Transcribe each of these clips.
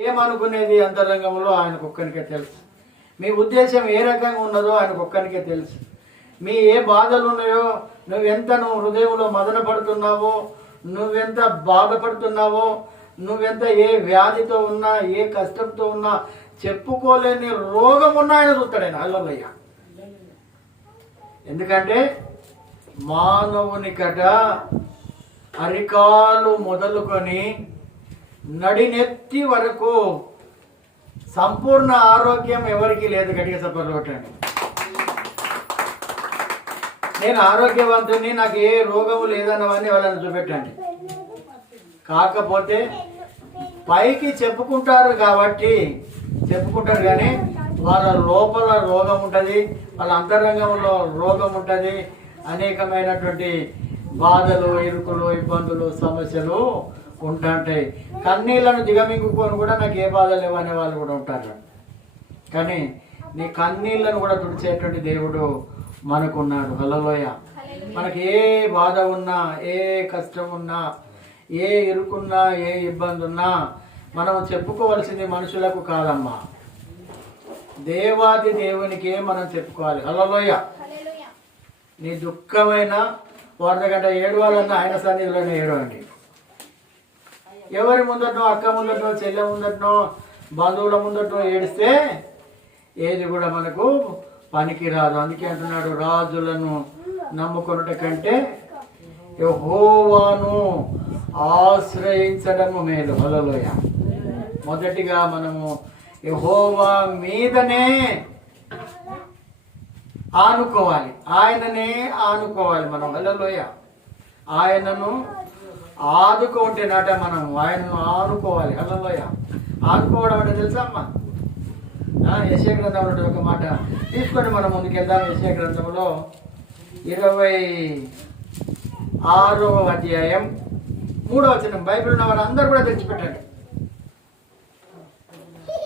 ఏమనుకునేది అంతరంగంలో ఆయనకు ఒక్కనికే తెలుసు. మీ ఉద్దేశం ఏ రకంగా ఉన్నదో ఆయనకు ఒక్కనికే తెలుసు. మీ ఏ బాధలు ఉన్నాయో, నువ్వు హృదయంలో మదన పడుతున్నావో, నువ్వెంత బాధపడుతున్నావో, నువ్వెంత ఏ వ్యాధితో ఉన్నా, ఏ కష్టంతో ఉన్నా, చెప్పుకోలేని రోగం ఉన్నా ఆయన చూస్తాడు. అల్లయ్య. ఎందుకంటే మానవునికట అరికాలు మొదలుకొని నడినెత్తి వరకు సంపూర్ణ ఆరోగ్యం ఎవరికి లేదు. గట్టిగా చెప్పగలగండి. నేను ఆరోగ్యవంతుని, నాకు ఏ రోగము లేదన్నవన్నీ వాళ్ళని చూపెట్టండి. కాకపోతే పైకి చెప్పుకుంటారు కాబట్టి చెప్పుకుంటారు, కానీ వాళ్ళ లోపల రోగం ఉంటుంది, వాళ్ళ అంతరంగంలో రోగం ఉంటుంది. అనేకమైనటువంటి బాధలు, ఇరుకులు, ఇబ్బందులు, సమస్యలు ఉంటుంటాయి. కన్నీళ్లను దిగమింగుకొని కూడా నాకు ఏ బాధ లేవు అనే వాళ్ళు కూడా ఉంటారు. కానీ నీ కన్నీళ్లను కూడా తుడిచేటువంటి దేవుడు మనకున్నాడు. హల్లెలూయా. మనకి ఏ బాధ ఉన్నా, ఏ కష్టం ఉన్నా, ఏ ఇరుకున్నా, ఏ ఇబ్బంది ఉన్నా మనం చెప్పుకోవాల్సింది మనుషులకు కాదమ్మా, దేవాది దేవునికే మనం చెప్పుకోవాలి. హల్లెలూయా. నీ దుఃఖమైన అర్ధగంట ఏడవాలన్నా ఆయన సన్నిధిలోనే ఏడవండి. ఎవరి ముందటనో, అక్క ముందటనో, చెల్లె ముందటనో, బంధువుల ముందటనో ఏడిస్తే ఏది కూడా మనకు పనికి రాదు. అందుకే అంటున్నాడు, రాజులను నమ్ముకొనుట కంటే యెహోవాను ఆశ్రయించడము మేలు. హల్లెలూయా. మొదటిగా మనము యెహోవా మీదనే ఆనుకోవాలి, ఆయననే ఆనుకోవాలి మనం. హల్లెలూయా. ఆయనను ఆదుకుంటేనట మనం ఆయనను ఆనుకోవాలి. హల్లెలూయా. ఆనుకోవడం అంటే తెలుసా అమ్మా? యెషయా గ్రంథంలో ఒక మాట తీసుకొని మనం ముందుకెళ్దాం. యెషయా గ్రంథంలో 26వ అధ్యాయం 3వ వచనం. బైబిల్ ఉన్న వారు అందరూ కూడా తెచ్చిపెట్టండి.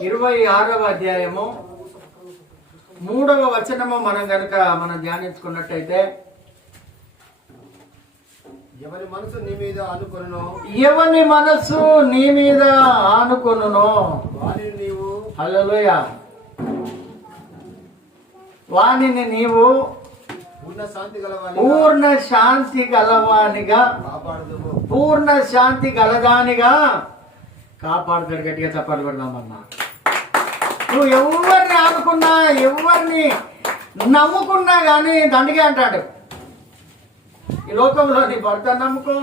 26వ అధ్యాయము 3వ వచనము మనం ధ్యానించుకున్నట్టయితే, ఎవరి మనసు నీ మీద ఆనుకొనునో, ఎవని మనసు నీ మీద ఆనుకొనునో వానిని నీవు, హల్లెలూయా, వానిని నీవు పూర్ణ శాంతి గలవానిగా కాపాడుదువు. పూర్ణ శాంతి గలదానిగా కాపాడుతాడు. గట్టిగా చప్పట్లు పెడదామన్నా. నువ్వు ఎవరిని ఆనుకున్నా, ఎవరిని నమ్ముకున్నా కానీ దండిగా అంటాడు. ఈ లోకంలో నీ భర్త నమ్ముకో,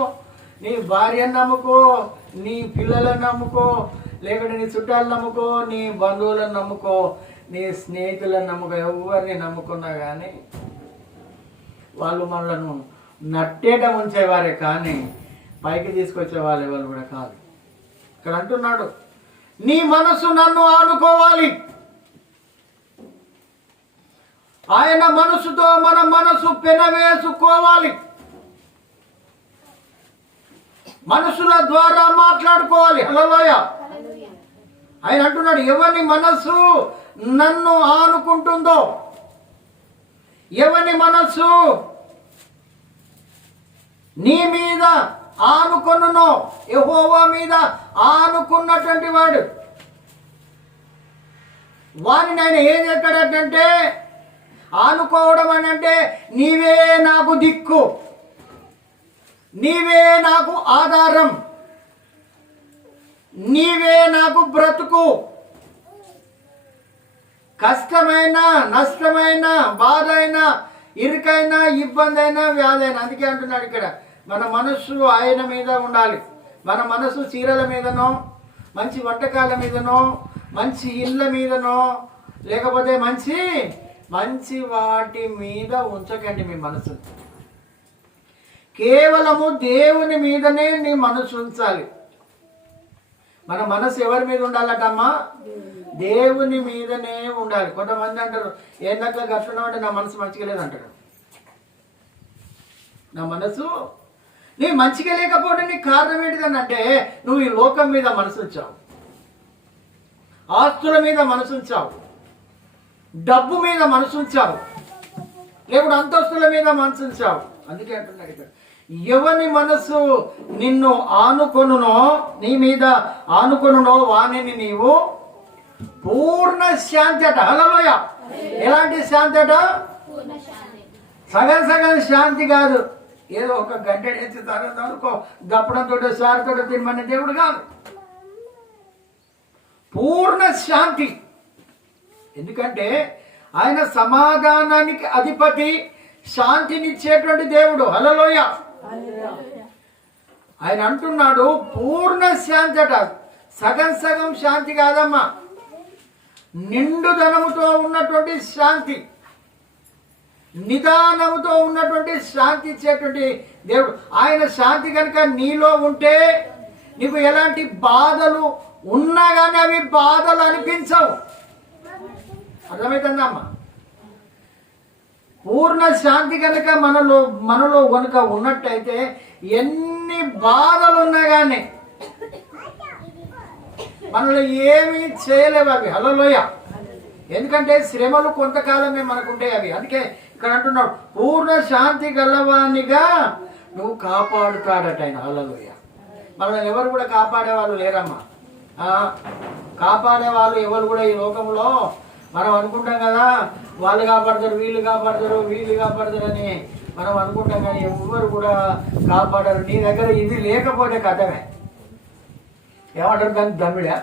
నీ భార్యను నమ్ముకో, నీ పిల్లలను నమ్ముకో, లేకుంటే నీ చుట్టాలు నమ్ముకో, నీ బంధువులను నమ్ముకో, నీ స్నేహితులను నమ్ముకో. ఎవరిని నమ్ముకున్నా కానీ వాళ్ళు మనలను నట్టేట ఉంచేవారే కానీ పైకి తీసుకొచ్చే వాళ్ళు ఎవరు కూడా కాదు. ఇక్కడ అంటున్నాడు, నీ మనసు నన్ను ఆనుకోవాలి. ఆయన మనసుతో మన మనసు పెనవేసుకోవాలి. మనసుల ద్వారా మాట్లాడుకోవాలి. హల్లెలూయా. ఆయన అంటున్నాడు, ఎవరి మనసు నన్ను ఆనుకుంటుందో, ఎవరి మనసు నీ మీద ఆనుకొనునో, యెహోవా మీద ఆనుకున్నటువంటి వాడు, వారిని ఆయన ఏం చెప్పాడంటే, ఆనుకోవడం అని అంటే నీవే నాకు దిక్కు, నీవే నాకు ఆధారం, నీవే నాకు బ్రతుకు. కష్టమైన, నష్టమైన, బాధ అయినా, ఇరుకైనా, ఇబ్బంది అయినా, వ్యాధి అయినా. అందుకే అంటున్నాడు ఇక్కడ, మన మనస్సు ఆయన మీద ఉండాలి. మన మనసు చీరల మీదనో, మంచి వంటకాల మీదనో, మంచి ఇళ్ళ మీదనో, లేకపోతే మంచి మంచి వాటి మీద ఉంచకండి మీ మనసు. కేవలము దేవుని మీదనే నీ మనసు ఉంచాలి. మన మనసు ఎవరి మీద ఉండాలటమ్మా? దేవుని మీదనే ఉండాలి. కొంతమంది అంటారు, ఏందక్క గట్టున్నావు అంటే నా మనసు మంచిగా లేదంటారు. నా మనసు నీ మంచిగా లేకపోవడం నీ కారణం ఏంటిదని అంటే, నువ్వు ఈ లోకం మీద మనసు ఉంచావు, ఆస్తుల మీద మనసు ఉంచావు, డబ్బు మీద మనసు ఉంచావు, లేకపోతే అంతస్తుల మీద మనసు ఉంచావు. అందుకే అంటున్నాడు ఇక్కడ, ఎవని మనసు నిన్ను ఆనుకొనునో, నీ మీద ఆనుకొనునో వానిని నీవు పూర్ణ శాంతి అట. హల్లెలూయా. ఎలాంటి శాంతి అట? సగం సగం శాంతి కాదు, ఏదో ఒక గంట వేసి తర్వాత అనుకో దప్పడంతో సారితో తినమనే దేవుడు కాదు. పూర్ణ శాంతి. ఎందుకంటే ఆయన సమాధానానికి అధిపతి, శాంతినిచ్చేటువంటి దేవుడు. హల్లెలూయా. ఆయన అంటున్నాడు పూర్ణ శాంతి అట. సగం సగం శాంతి కాదమ్మా, నిండు ధనముతో ఉన్నటువంటి శాంతి, నిదానముతో ఉన్నటువంటి శాంతి ఇచ్చేటువంటి దేవుడు. ఆయన శాంతి కనుక నీలో ఉంటే నీకు ఎలాంటి బాధలు ఉన్నా కానీ అవి బాధలు అనిపించవు. అర్థమవుతుందమ్మా? పూర్ణ శాంతి కనుక మనలో కనుక ఉన్నట్టయితే ఎన్ని బాధలు ఉన్నా కానీ మనలో ఏమీ చేయలేవు అవి. హల్లెలూయా. ఎందుకంటే శ్రమలు కొంతకాలమే మనకుంటాయి అవి. అందుకే ఇక్కడ అంటున్నాడు పూర్ణ శాంతి గలవానిగా నువ్వు కాపాడుతాడట ఆయన. హల్లెలూయా. మనల్ని ఎవరు కూడా కాపాడే వాళ్ళు లేరమ్మా. కాపాడే వాళ్ళు ఎవరు కూడా ఈ లోకంలో మనం అనుకుంటాం కదా, వాళ్ళు కాపాడతారు, వీళ్ళు కాపాడతారు, వీళ్ళు కాపాడతారు అని మనం అనుకుంటాం, కానీ ఎవరు కూడా కాపాడరు. నీ దగ్గర ఇది లేకపోతే కథమే. ఏమంటారు దాన్ని? దమ్మిడా.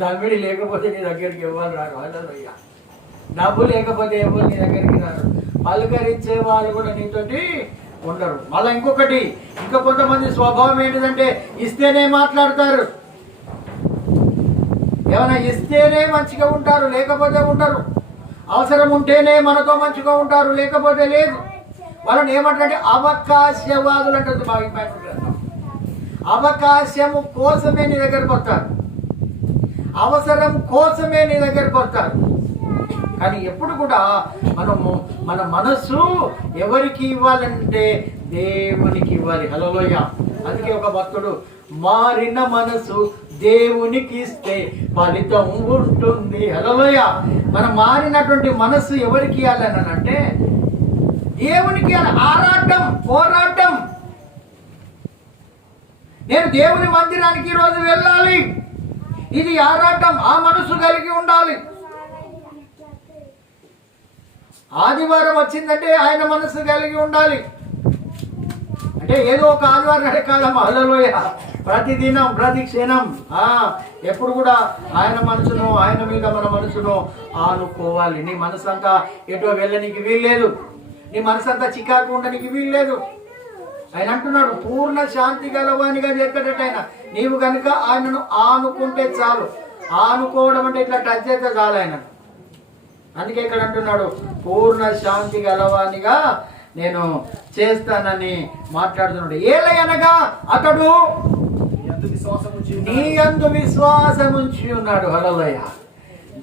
దమ్మిడి లేకపోతే నీ దగ్గరికి ఎవరు రారు. హల్లెలూయా. డబ్బు లేకపోతే ఎవరు నీ దగ్గరికి రారు. పలకరించే వాళ్ళు కూడా నీతోటి ఉండరు. మళ్ళీ ఇంకొకటి, ఇంకా కొంతమంది స్వభావం ఏంటిదంటే ఇస్తేనే మాట్లాడతారు. ఏమైనా ఇస్తేనే మంచిగా ఉంటారు, లేకపోతే ఉండరు. అవసరం ఉంటేనే మనతో మంచిగా ఉంటారు, లేకపోతే లేదు. వాళ్ళని ఏమంటారంటే అవకాశవాదులు అంటుంది. అవకాశము కోసమే నీ దగ్గరకు వస్తారు, అవసరం కోసమే నీ దగ్గరకు వస్తారు. కానీ ఎప్పుడు కూడా మన మనస్సు ఎవరికి ఇవ్వాలంటే దేవునికి ఇవ్వాలి. హల్లెలూయా. అందుకే ఒక భక్తుడు మారిన మనసు దేవునికి ఇస్తే ఫలితం ఉంటుంది. హల్లెలూయా. మనం మారినటువంటి మనస్సు ఎవరికి ఇవ్వాలని అంటే దేవునికి ఆరాటం, పోరాటం. నేను దేవుని మందిరానికి ఈరోజు వెళ్ళాలి, ఇది ఆరాటం. ఆ మనసు కలిగి ఉండాలి. ఆదివారం వచ్చిందంటే ఆయన మనసు కలిగి ఉండాలి. అంటే ఏదో ఒక ఆదివారం నడకాలమ్మా. హల్లెలూయా. ప్రతిదినం, ప్రతి క్షణం ఎప్పుడు కూడా ఆయన మనసును, ఆయన మీద మన మనసును ఆనుకోవాలి. నీ మనసు అంతా ఎటో వెళ్ళనికి వీల్లేదు, నీ మనసు అంతా చికాకు ఉండడానికి వీల్లేదు. ఆయన అంటున్నాడు పూర్ణ శాంతి గలవానిగా చేస్తాడట ఆయన. నీవు కనుక ఆయనను ఆనుకుంటే చాలు. ఆనుకోవడం అంటే ఇట్లా టచ్ చేస్తే చాలు ఆయన. అందుకే ఇక్కడ అంటున్నాడు పూర్ణ శాంతి గలవానిగా నేను చేస్తానని మాట్లాడుతున్నాడు. ఏలయనగా అతడు నీ యందు విశ్వాసం ఉంచి ఉన్నాడు. హల్లెలూయా.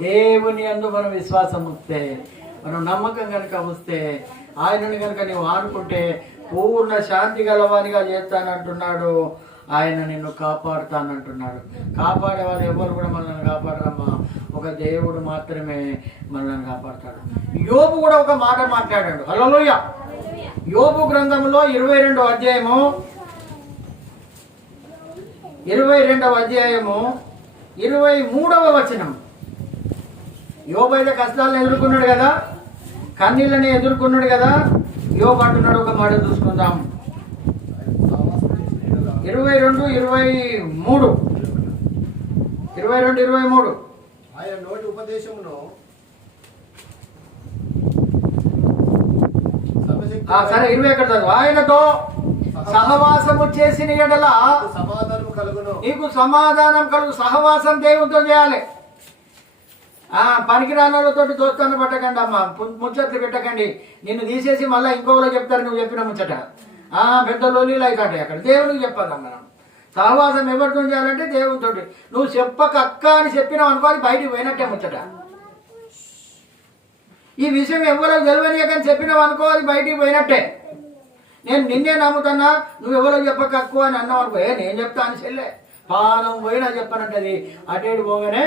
దేవుని యందు మనం విశ్వాసం ఉంటే, మనం నమ్మకం కనుక వస్తే, ఆయనని కనుక నీవు ఆనుకుంటే పూర్ణ శాంతి గలవానిగా చేస్తానంటున్నాడు. ఆయన నిన్ను కాపాడుతానంటున్నాడు. కాపాడే వాళ్ళు ఎవరు కూడా మనల్ని కాపాడరమ్మా, ఒక దేవుడు మాత్రమే మనల్ని కాపాడతాడు. యోబు కూడా ఒక మాట మాట్లాడాడు. హల్లెలూయా. యోబు గ్రంథంలో 22వ అధ్యాయము 23వ వచనం. యోబు అయితే కష్టాలను ఎదుర్కొన్నాడు కదా, కన్నీళ్ళని ఎదుర్కొన్నాడు కదా. యోబు అంటున్నాడు, ఒక మాట చూసుకుందాం. 22:23 ఆయన నోటి ఉపదేశమును సరే 20 ఎక్కడ చదువు. ఆయనతో సహవాసము చేసిన ఎడల సమాధానం కలుగును, నీకు సమాధానం కలుగు. సహవాసం దేవునితో చేయాలి. పనికిరాళ్ళతో దోస్తాను పట్టకండి అమ్మా, ముచ్చట్లు పెట్టకండి. నిన్ను తీసేసి మళ్ళీ ఇంకోలో చెప్తారు నువ్వు చెప్పిన ముచ్చట. పెద్ద లోలీలు అవుతాడు. అక్కడ దేవునికి చెప్పాలమ్మా. మనం సహవాసం ఎవరితో చేయాలంటే దేవునితో. నువ్వు చెప్పకక్క అని చెప్పినావు అనుకో, అది బయటికి పోయినట్టే ముచ్చట. ఈ విషయం ఎవరికి తెలియని కానీ చెప్పినావు అనుకో, అది బయటికి పోయినట్టే. నేను నిన్నే నమ్ముతున్నా, నువ్వు ఎవరో చెప్పకక్కు అని అన్నావు అనుకో, నేను చెప్తా అని చెల్లె పానం పోయినా చెప్పనంటది. అటేడు పోగానే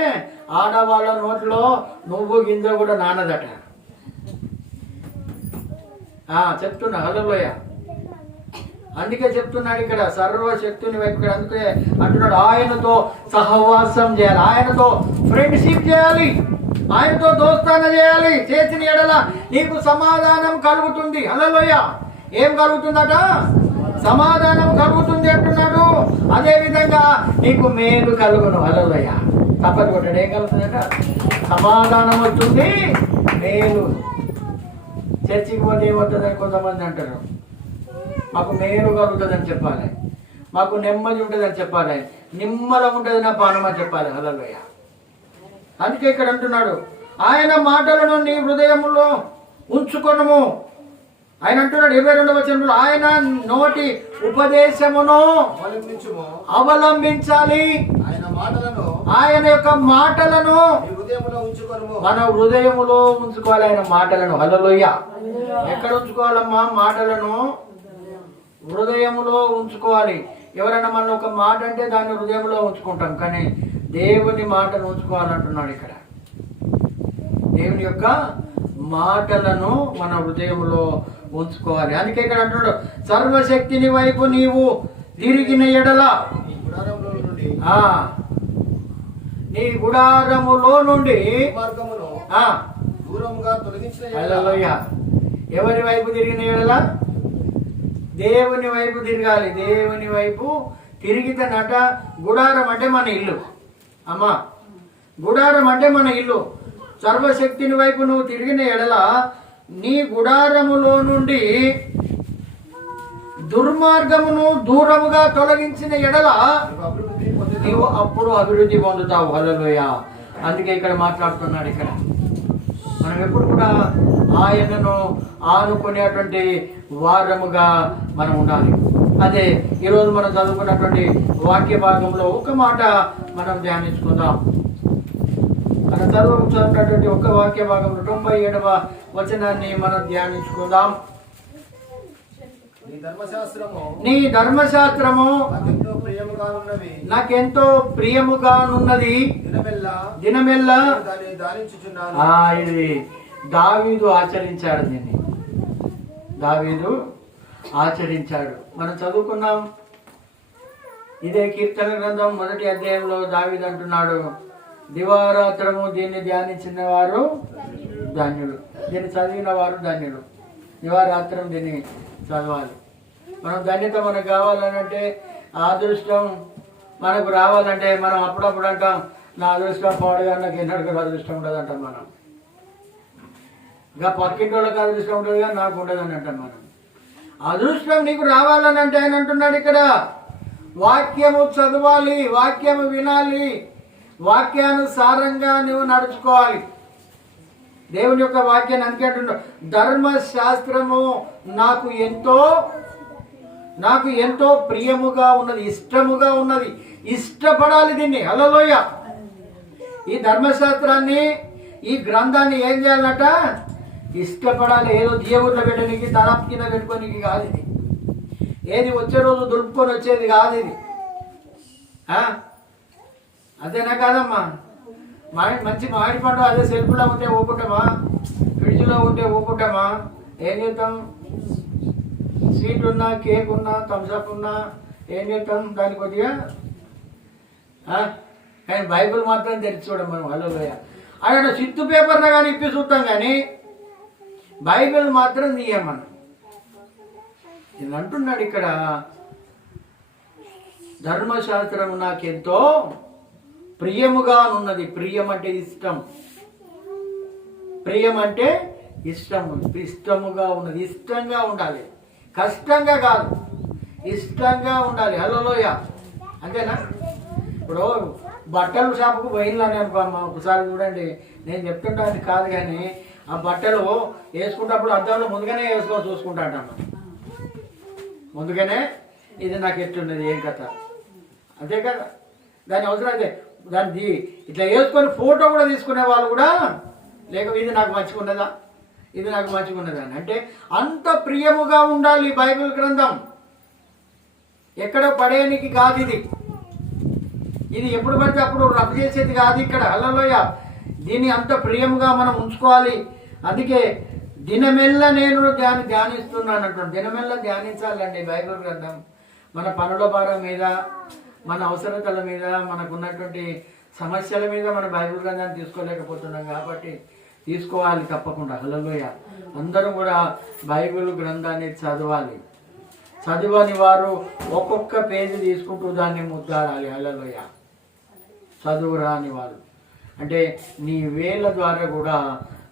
ఆడవాళ్ళ నోట్లో నువ్వు గింజ కూడా నానదట. చెప్తున్నా. హల్లెలూయా. అందుకే చెప్తున్నాడు ఇక్కడ సర్వశక్తుని వైపు. ఇక్కడ అందుకే అంటున్నాడు ఆయనతో సహవాసం చేయాలి, ఆయనతో ఫ్రెండ్షిప్ చేయాలి, ఆయనతో దోస్తాన చేయాలి. చేసిన ఎడల నీకు సమాధానం కలుగుతుంది. హల్లెలూయా. ఏం కలుగుతుందట? సమాధానం కలుగుతుంది అంటున్నాడు. అదే విధంగా నీకు మేలు కలుగును. హల్లెలూయా. తప్పదు కొట్టాడు. ఏం కలుగుతుందట? సమాధానం వస్తుంది, మేలు. చర్చికి పోతే ఏమవుతుందని కొంతమంది అంటారు. మాకు మేలు కలుగుతుందని చెప్పాలి, మాకు నెమ్మది ఉంటుందని చెప్పాలి, నిమ్మలం ఉంటుంది నా పానం అని చెప్పాలి. హల్లెలూయా. అందుకే ఇక్కడ అంటున్నాడు ఆయన మాటలను నీ హృదయములో ఉంచుకొనుము. ఆయన అంటున్నాడు 22వ వచనంలో ఆయన నోటి ఉపదేశమును అవలంబించాలి. ఆయన యొక్క మాటలను మన హృదయములో ఉంచుకోవాలి. ఆయన మాటలను. హల్లెలూయా. ఎక్కడ ఉంచుకోవాలమ్మా? మాటలను హృదయములో ఉంచుకోవాలి. ఎవరైనా మన ఒక మాట అంటే దాన్ని హృదయంలో ఉంచుకుంటాం, కానీ దేవుని మాటను ఉంచుకోవాలంటున్నాడు ఇక్కడ. దేవుని యొక్క మాటలను మన హృదయంలో ఉంచుకోవాలి. అందుకే ఇక్కడ అంటున్నాడు సర్వశక్తిని వైపు నీవు తిరిగిన ఎడల నీ గుడారములో నుండి హల్లెలూయా. ఎవరి వైపు తిరిగిన ఎడల? దేవుని వైపు తిరగాలి. దేవుని వైపు తిరిగితేనట. గుడారం అంటే మన ఇల్లు అమ్మా, గుడారం అంటే మన ఇల్లు. సర్వశక్తిని వైపు నువ్వు తిరిగిన ఎడల నీ గుడారములో నుండి దుర్మార్గమును దూరముగా తొలగించిన ఎడల నీవు అప్పుడు అభివృద్ధి పొందుతావు. హల్లెలూయా. అందుకే ఇక్కడ మాట్లాడుతున్నాడు. ఇక్కడ మనం ఎప్పుడు కూడా ఆయనను ఆనుకునేటువంటి వారముగా మనం ఉండాలి. అదే ఈరోజు మనం చదువుకున్నటువంటి వాక్య భాగంలో ఒక మాట మనం ధ్యానించుకుందాం. మనం చదువుతున్నటువంటి ఒక వాక్య భాగంలో 97వ వచనాన్ని మనం ధ్యానించుకుందాం. నీ ధర్మశాస్త్రము నాకెంతో ప్రియముగానున్నది, దినమెల్లా. ఇది దావీదు ఆచరించాడు. దీన్ని దావీదు ఆచరించాడు. మనం చదువుకున్నాం. ఇదే కీర్తన గ్రంథం 1వ అధ్యాయంలో దావీదు అంటున్నాడు దివారాత్రము దీన్ని ధ్యానించిన వారు ధన్యులు, దీన్ని చదివిన వారు ధన్యులు. దివారాత్రం దీన్ని చదవాలి. మనం ధన్యత మనకు కావాలనంటే, ఆ అదృష్టం మనకు రావాలంటే మనం అప్పుడప్పుడు అంటాం నా అదృష్టం పాడుగా నాకు ఎన్నడూ అదృష్టం ఉండదు అంటాం మనం. ఇంకా పక్కింటి వాళ్ళకి అదృష్టం ఉంటుంది కానీ నాకు ఉండదు అని అంటాం మనం. అదృష్టం నీకు రావాలని అంటే ఆయన అంటున్నాడు ఇక్కడ వాక్యము చదవాలి, వాక్యము వినాలి, వాక్యానుసారంగా నువ్వు నడుచుకోవాలి. దేవుని యొక్క వాక్యాన్ని అందుకే అంటున్నాడు ధర్మశాస్త్రము నాకు ఎంతో ప్రియముగా ఉన్నది, ఇష్టముగా ఉన్నది. ఇష్టపడాలి దీన్ని. హల్లెలూయా. ఈ ధర్మశాస్త్రాన్ని, ఈ గ్రంథాన్ని ఏం చేయాలన్నట? ఇష్టపడాలి. ఏదో దేవుళ్ళ పెట్టడానికి తలపు కింద పెట్టుకోనికి కాదు ఇది. ఏది వచ్చే రోజు దులుపుకొని వచ్చేది కాదు ఇది. అదేనా కాదమ్మా? మంచి మామిడి పండు అదే సెల్ఫ్లో ఉంటే ఊపుకుంటామా? ఫ్రిడ్జ్లో ఉంటే ఊపుకుంటామా? ఏం చేద్దాం? స్వీట్ ఉన్నా, కేక్ ఉన్నా, థమ్స్అప్ ఉన్నా ఏం చేద్దాం? దాని కొద్దిగా కానీ బైబిల్ మాత్రం తెరిచి చూడం మనం. హల్లెలూయా. ఆయన చిత్తు పేపర్లో కానీ ఇప్పి చూస్తాం, కానీ బైబిల్ మాత్రం తీయమను. ఇది అంటున్నాడు ఇక్కడ ధర్మశాస్త్రం నాకెంతో ప్రియముగా ఉన్నది. ప్రియం అంటే ఇష్టం, ప్రియం అంటే ఇష్టం, ఇష్టముగా ఉన్నది. ఇష్టంగా ఉండాలి, కష్టంగా కాదు, ఇష్టంగా ఉండాలి. హల్లెలూయా. అంతేనా? ఇప్పుడు బట్టల షాపుకు పోయినని అనుకో అమ్మ, ఒకసారి చూడండి, నేను చెప్తుంటాను కాదు, కానీ ఆ బట్టలు వేసుకుంటప్పుడు అద్దంలో ముందుగానే వేసుకొని చూసుకుంటా అంటాను. ముందుగానే ఇది నాకు ఎట్లున్నది, ఏం కథ, అంతే కదా. దాని అవసరం అయితే దాన్ని ఇట్లా వేసుకొని ఫోటో కూడా తీసుకునే వాళ్ళు కూడా లేక ఇది నాకు మంచిగా ఉన్నదా, ఇది నాకు మంచిగా ఉన్నదా అని. అంటే అంత ప్రియముగా ఉండాలి బైబిల్ గ్రంథం. ఎక్కడో పడేయనికి కాదు ఇది. ఇది ఎప్పుడు పడితే అప్పుడు రద్దు చేసేది కాదు ఇక్కడ. హల్లెలూయా. దీన్ని అంత ప్రియముగా మనం ఉంచుకోవాలి. అందుకే దినమెల్ల నేను ధ్యానిస్తున్నాను అంటున్నాను. దినమెల్ల ధ్యానించాలండి బైబిల్ గ్రంథం. మన పనుల భారం మీద, మన అవసరతల మీద, మనకు ఉన్నటువంటి సమస్యల మీద మన బైబిల్ గ్రంథాన్ని తీసుకోలేకపోతున్నాం కాబట్టి తీసుకోవాలి తప్పకుండా. హల్లెలూయా. అందరూ కూడా బైబిల్ గ్రంథాన్ని చదవాలి. చదవని వారు ఒక్కొక్క పేజీ తీసుకుంటూ దాన్ని ముద్దాడాలి. హల్లెలూయా. చదువు రాని వాళ్ళు అంటే నీ వేళ్ళ ద్వారా కూడా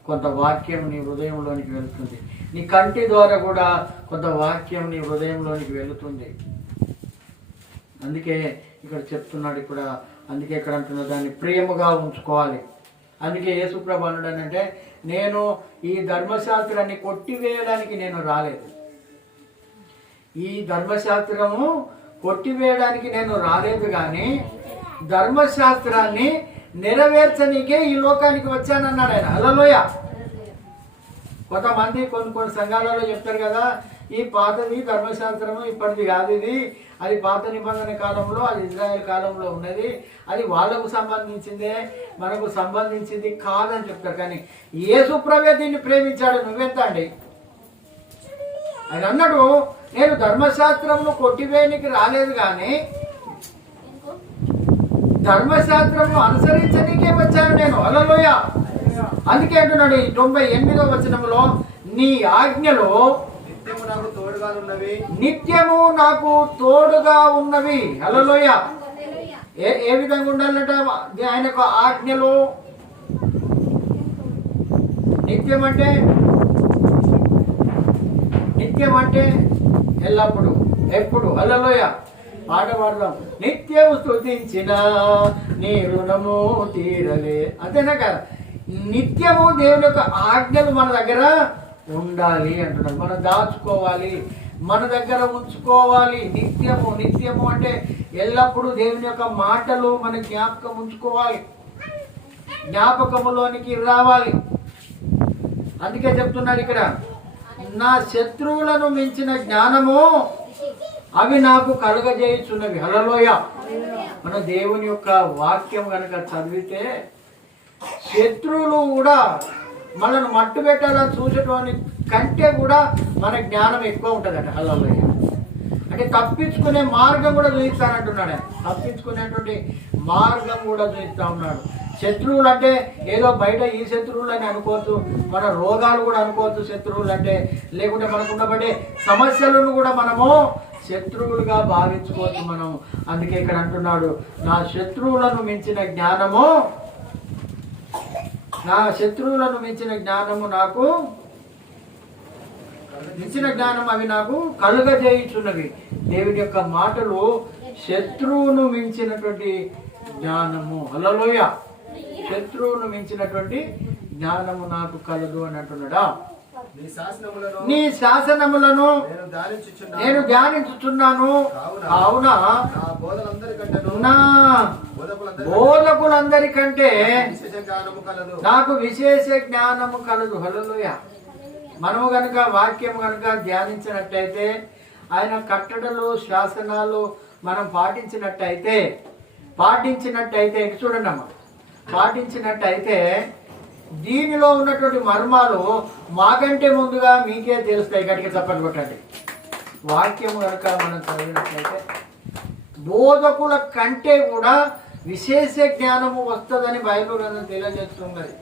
కొంత వాక్యం నీ హృదయంలోనికి వెళుతుంది. నీ కంటి ద్వారా కూడా కొంత వాక్యం నీ హృదయంలోనికి వెళుతుంది. అందుకే ఇక్కడ చెప్తున్నాడు. అందుకే ఇక్కడ అంటున్న దాన్ని ప్రేమగా ఉంచుకోవాలి. అందుకే యేసుప్రభు అన్నాడంటే, నేను ఈ ధర్మశాస్త్రాన్ని కొట్టివేయడానికి నేను రాలేదు. ఈ ధర్మశాస్త్రము కొట్టివేయడానికి నేను రాలేదు, కానీ ధర్మశాస్త్రాన్ని నెరవేర్చనీకే ఈ లోకానికి వచ్చానన్నాడు ఆయన. హల్లెలూయా. కొంతమంది కొన్ని సంఘాలలో చెప్తారు కదా, ఈ పాతది ధర్మశాస్త్రము ఇప్పటిది కాదు, ఇది అది పాత నిబంధన కాలంలో, అది ఇజ్రాయెల్ కాలంలో ఉన్నది, అది వాళ్ళకు సంబంధించిందే, మనకు సంబంధించింది కాదని చెప్తారు. కానీ యేసు ప్రభువే దీన్ని ప్రేమించాడు. నువ్వెంత అండి? ఆయన అన్నాడు, నేను ధర్మశాస్త్రమును కొట్టివేయనికి రాలేదు, కానీ ధర్మశాస్త్రము అనుసరించడానికే వచ్చాను నేను. హల్లెలూయా. అందుకే అంటున్నాడు ఈ 98వ వచనంలో, నీ ఆజ్ఞలు నిత్యము నాకు తోడుగా ఉన్నవి, నిత్యము నాకు తోడుగా ఉన్నవి. హల్లెలూయా. ఏ విధంగా ఉండాలంట ఆయన యొక్క ఆజ్ఞలు? నిత్యం అంటే ఎల్లప్పుడు, ఎప్పుడు. హల్లెలూయా. పాట పాడదాం. నిత్యం స్తుతించిన నీ రుణము తీరలే. అంతేనా కదా? నిత్యము దేవుని యొక్క ఆజ్ఞలు మన దగ్గర ఉండాలి అంటున్నాడు. మనం దాచుకోవాలి, మన దగ్గర ఉంచుకోవాలి. నిత్యము అంటే ఎల్లప్పుడూ దేవుని యొక్క మాటలు మన జ్ఞాపకం ఉంచుకోవాలి, జ్ఞాపకములోనికి రావాలి. అందుకే చెప్తున్నాడు ఇక్కడ, నా శత్రువులను మించిన జ్ఞానము అవి నాకు కలుగజేయుచున్నవి. హల్లెలూయా. మన దేవుని యొక్క వాక్యం కనుక చదివితే శత్రువులు కూడా మనల్ని మట్టు పెట్టాలని చూసేటోని కంటే కూడా మన జ్ఞానం ఎక్కువ ఉంటుందట. హల్లెలూయా. అంటే తప్పించుకునే మార్గం కూడా చూపిస్తానంటున్నాడు. తప్పించుకునేటువంటి మార్గం కూడా చూపిస్తా ఉన్నాడు. శత్రువులు అంటే ఏదో బయట ఈ శత్రువులు అని అనుకోవచ్చు, మన రోగాలు కూడా అనుకోవచ్చు శత్రువులు అంటే, లేకుంటే మనకున్నబడే సమస్యలను కూడా మనము శత్రువులుగా భావించుకోవచ్చు మనం. అందుకే ఇక్కడ అంటున్నాడు, నా శత్రువులను మించిన జ్ఞానము నాకు మించిన జ్ఞానం అవి నాకు కలుగజేయుచున్నవి. దేవుని యొక్క మాటలు శత్రువును మించినటువంటి జ్ఞానము. హల్లెలూయా. శత్రువును మించినటువంటి జ్ఞానము నాకు కలదు అని అంటున్నాడా. నీ శాసనములను నేను ధ్యానించుచున్నాను. కావున నా బోధకులందరికంటే నాకు విశేష జ్ఞానము కలదు. హల్లెలూయా. మనము గనుక వాక్యం గనుక ధ్యానించినట్టయితే, ఆయన కట్టడలు శాసనాలు మనం పాటించినట్టయితే చూడండి అమ్మ, పాటించినట్టయితే దీనిలో ఉన్నటువంటి మర్మాలు మాకంటే ముందుగా మీకే తెలుస్తాయి. గట్టిగా చప్పట్లు కొట్టండి. వాక్యం కనుక మనం చదివినట్లయితే బోధకుల కంటే కూడా విశేష జ్ఞానము వస్తుందని బైబిల్ గ్రంథం తెలియజేస్తున్నది.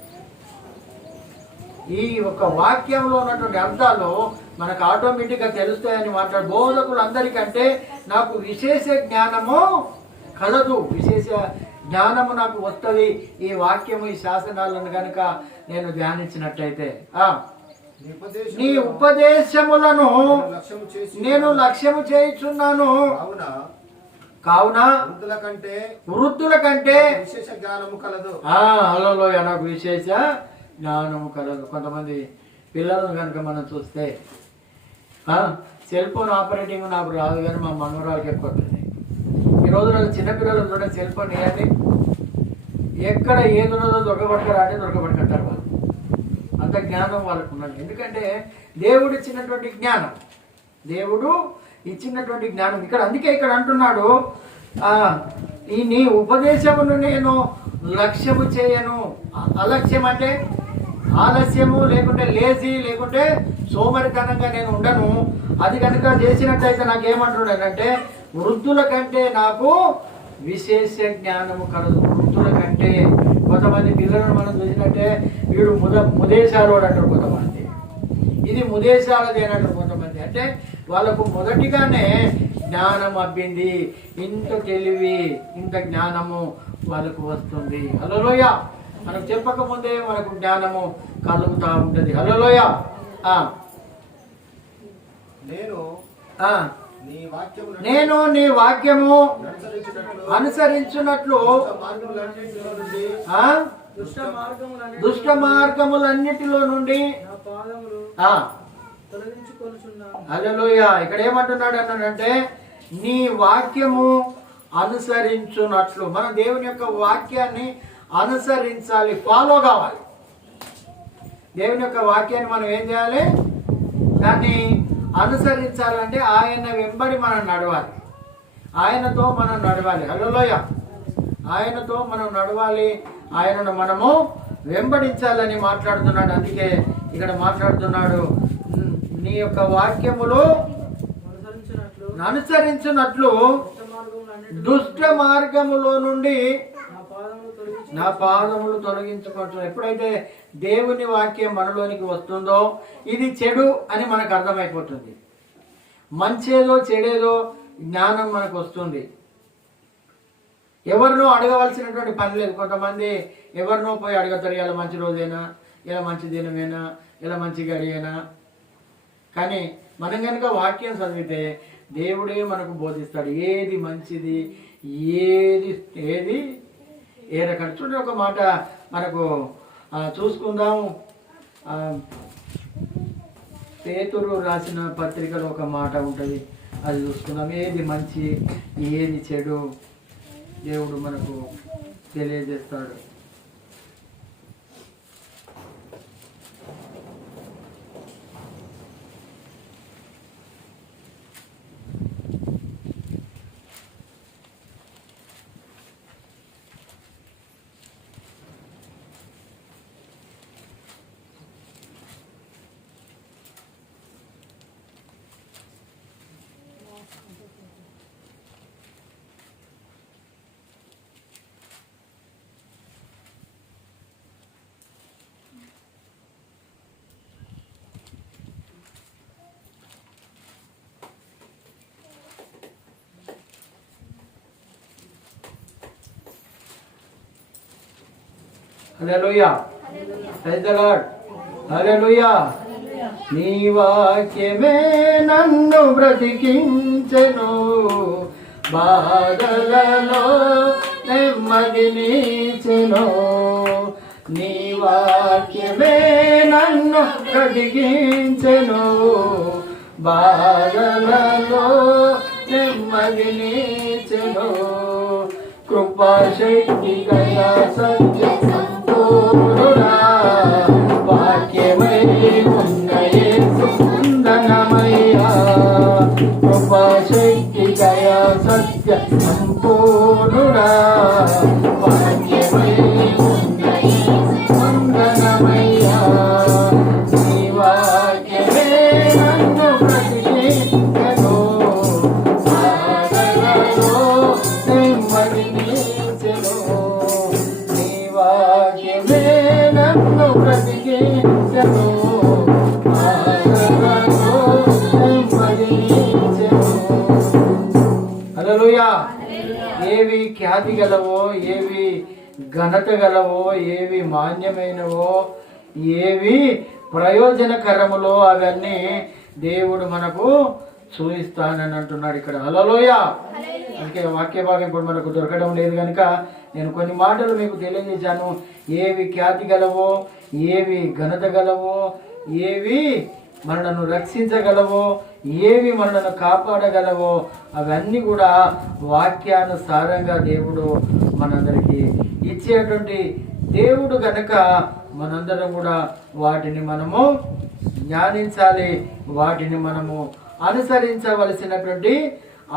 ఈ ఒక వాక్యంలో ఉన్నటువంటి అర్థాలు మనకు ఆటోమేటిక్గా తెలుస్తాయని మాట్లాడు. బోధకులందరికంటే నాకు విశేష జ్ఞానము కలదు, విశేష జ్ఞానము నాకు వస్తుంది ఈ వాక్యము, ఈ శాసనాలను కనుక నేను ధ్యానించినట్టయితే. నీ ఉపదేశములను నేను లక్ష్యము చేయుచున్నాను. కావున వృద్ధుల కంటే విశేష జ్ఞానము కలదు. హల్లెలూయా. నాకు విశేష జ్ఞానము కలదు. కొంతమంది పిల్లలను కనుక మనం చూస్తే, సెల్ ఫోన్ ఆపరేటింగ్ నాకు రాదు, కానీ మా మనవరాలకి ఎక్కువ వస్తుంది. ఈ రోజులలో చిన్నపిల్లలు చూడ సెల్ ఫోన్ వేయండి, ఎక్కడ ఏది ఉన్నదో దొరకబడతారా అంటే దొరకబడుకుంటారు వాళ్ళు. అంత జ్ఞానం వాళ్ళకు ఉన్నది. ఎందుకంటే దేవుడు ఇచ్చినటువంటి జ్ఞానం ఇక్కడ. అందుకే ఇక్కడ అంటున్నాడు, ఈ నీ ఉపదేశమును నేను లక్ష్యము చేయను. అలక్ష్యం అంటే ఆలస్యము లేకుంటే లేజీ లేకుంటే సోమరితనంగా నేను ఉండను. అది కనుక చేసినట్లయితే నాకేమంటున్నానంటే వృద్ధుల కంటే నాకు విశేష జ్ఞానము కలదు. వృద్ధుల కంటే కొంతమంది పిల్లలను మనం చూసినట్టే వీడు ముదేశాలోడు అంటారు కొంతమంది, ఇది ముదేశాలది అని అంటారు కొంతమంది. అంటే వాళ్ళకు మొదటిగానే జ్ఞానం అబ్బింది, ఇంత తెలివి ఇంత జ్ఞానము వాళ్ళకు వస్తుంది. హల్లెలూయా. మనకు చెప్పకముందే మనకు జ్ఞానము కలుగుతూ ఉంటుంది. హల్లెలూయా. నేను నీ వాక్యము అనుసరించున్నట్లు దుష్ట మార్గములన్నిటిలో నుండి హల్లెలూయా. ఇక్కడ ఏమంటున్నాడు అన్నాడంటే నీ వాక్యము అనుసరించున్నట్లు. మన దేవుని యొక్క వాక్యాన్ని అనుసరించాలి, ఫాలో కావాలి. దేవుని యొక్క వాక్యాన్ని మనం ఏం చేయాలి? దాన్ని అనుసరించాలంటే ఆయన వెంబడి మనం నడవాలి, ఆయనతో మనం నడవాలి. హల్లెలూయా. ఆయనతో మనం నడవాలి, ఆయనను మనము వెంబడించాలని మాట్లాడుతున్నాడు. అందుకే ఇక్కడ మాట్లాడుతున్నాడు, నీ యొక్క వాక్యములు అనుసరించినట్లు దుష్ట మార్గములో నుండి నా పాదములు తొలగించుకోవచ్చు. ఎప్పుడైతే దేవుని వాక్యం మనలోనికి వస్తుందో ఇది చెడు అని మనకు అర్థమైపోతుంది. మంచేదో చెడేదో జ్ఞానం మనకు వస్తుంది. ఎవరినో అడగవలసినటువంటి పని లేదు. కొంతమంది ఎవరినో పోయి అడగతారు, ఇలా మంచి రోజైనా, ఇలా మంచి దినమేనా, ఇలా మంచి గడియేనా. కానీ మనం కనుక వాక్యం చదివితే దేవుడే మనకు బోధిస్తాడు ఏది మంచిది, ఏది ఏ రకం. చూడండి, ఒక మాట మనకు చూసుకుందాం. పేతురు రాసిన పత్రికలో ఒక మాట ఉంటుంది, అది చూసుకుందాం. ఏది మంచి ఏది చెడు దేవుడు మనకు తెలియజేస్తాడు. Hallelujah. Praise the Lord. Hallelujah. నీ వాక్యమే నన్ను బ్రతికించెను, బాధలలో నెమ్మదినిచ్చెను. నీ వాక్యమే నన్ను బ్రతికించెను, బాధలలో నెమ్మదినిచ్చెను. కృపాశక్తి గల సత్య సంపూర్ణుడా, వాక్యమై ఉన్న యేసు వందనమయ్యా. కృపాశక్తి గల సత్య సంపూర్ణుడా, వాక్యమై ఉన్న యేసు వందనమయ్యా. నీ వాక్యమే నన్ను బ్రతికించెను, బాధలలో నెమ్మదినిచ్చెను. నీ వాక్యమే నన్ను బ్రతికించెను, బాధలలో నెమ్మదినిచ్చెను. హల్లెలూయా. ఏవి ఖ్యాతి గలవో, ఏవి ఘనత గలవో, ఏవి మాన్యమైనవో, ఏవి ప్రయోజనకరములో అవన్నీ దేవుడు మనకు చూపిస్తానని అంటున్నాడు ఇక్కడ. హల్లెలూయా. అందుకే వాక్య భాగం ఇప్పుడు మనకు దొరకడం లేదు కనుక నేను కొన్ని మాటలు మీకు తెలియజేశాను. ఏవి ఖ్యాతి గలవో, ఏవి ఘనత గలవో, ఏవి మనలను రక్షించగలవో, ఏవి మనలను కాపాడగలవో అవన్నీ కూడా వాక్యానుసారంగా దేవుడు మనందరికీ ఇచ్చేటువంటి దేవుడు గనక మనందరం కూడా వాటిని మనము జ్ఞానించాలి, వాటిని మనము అనుసరించవలసినటువంటి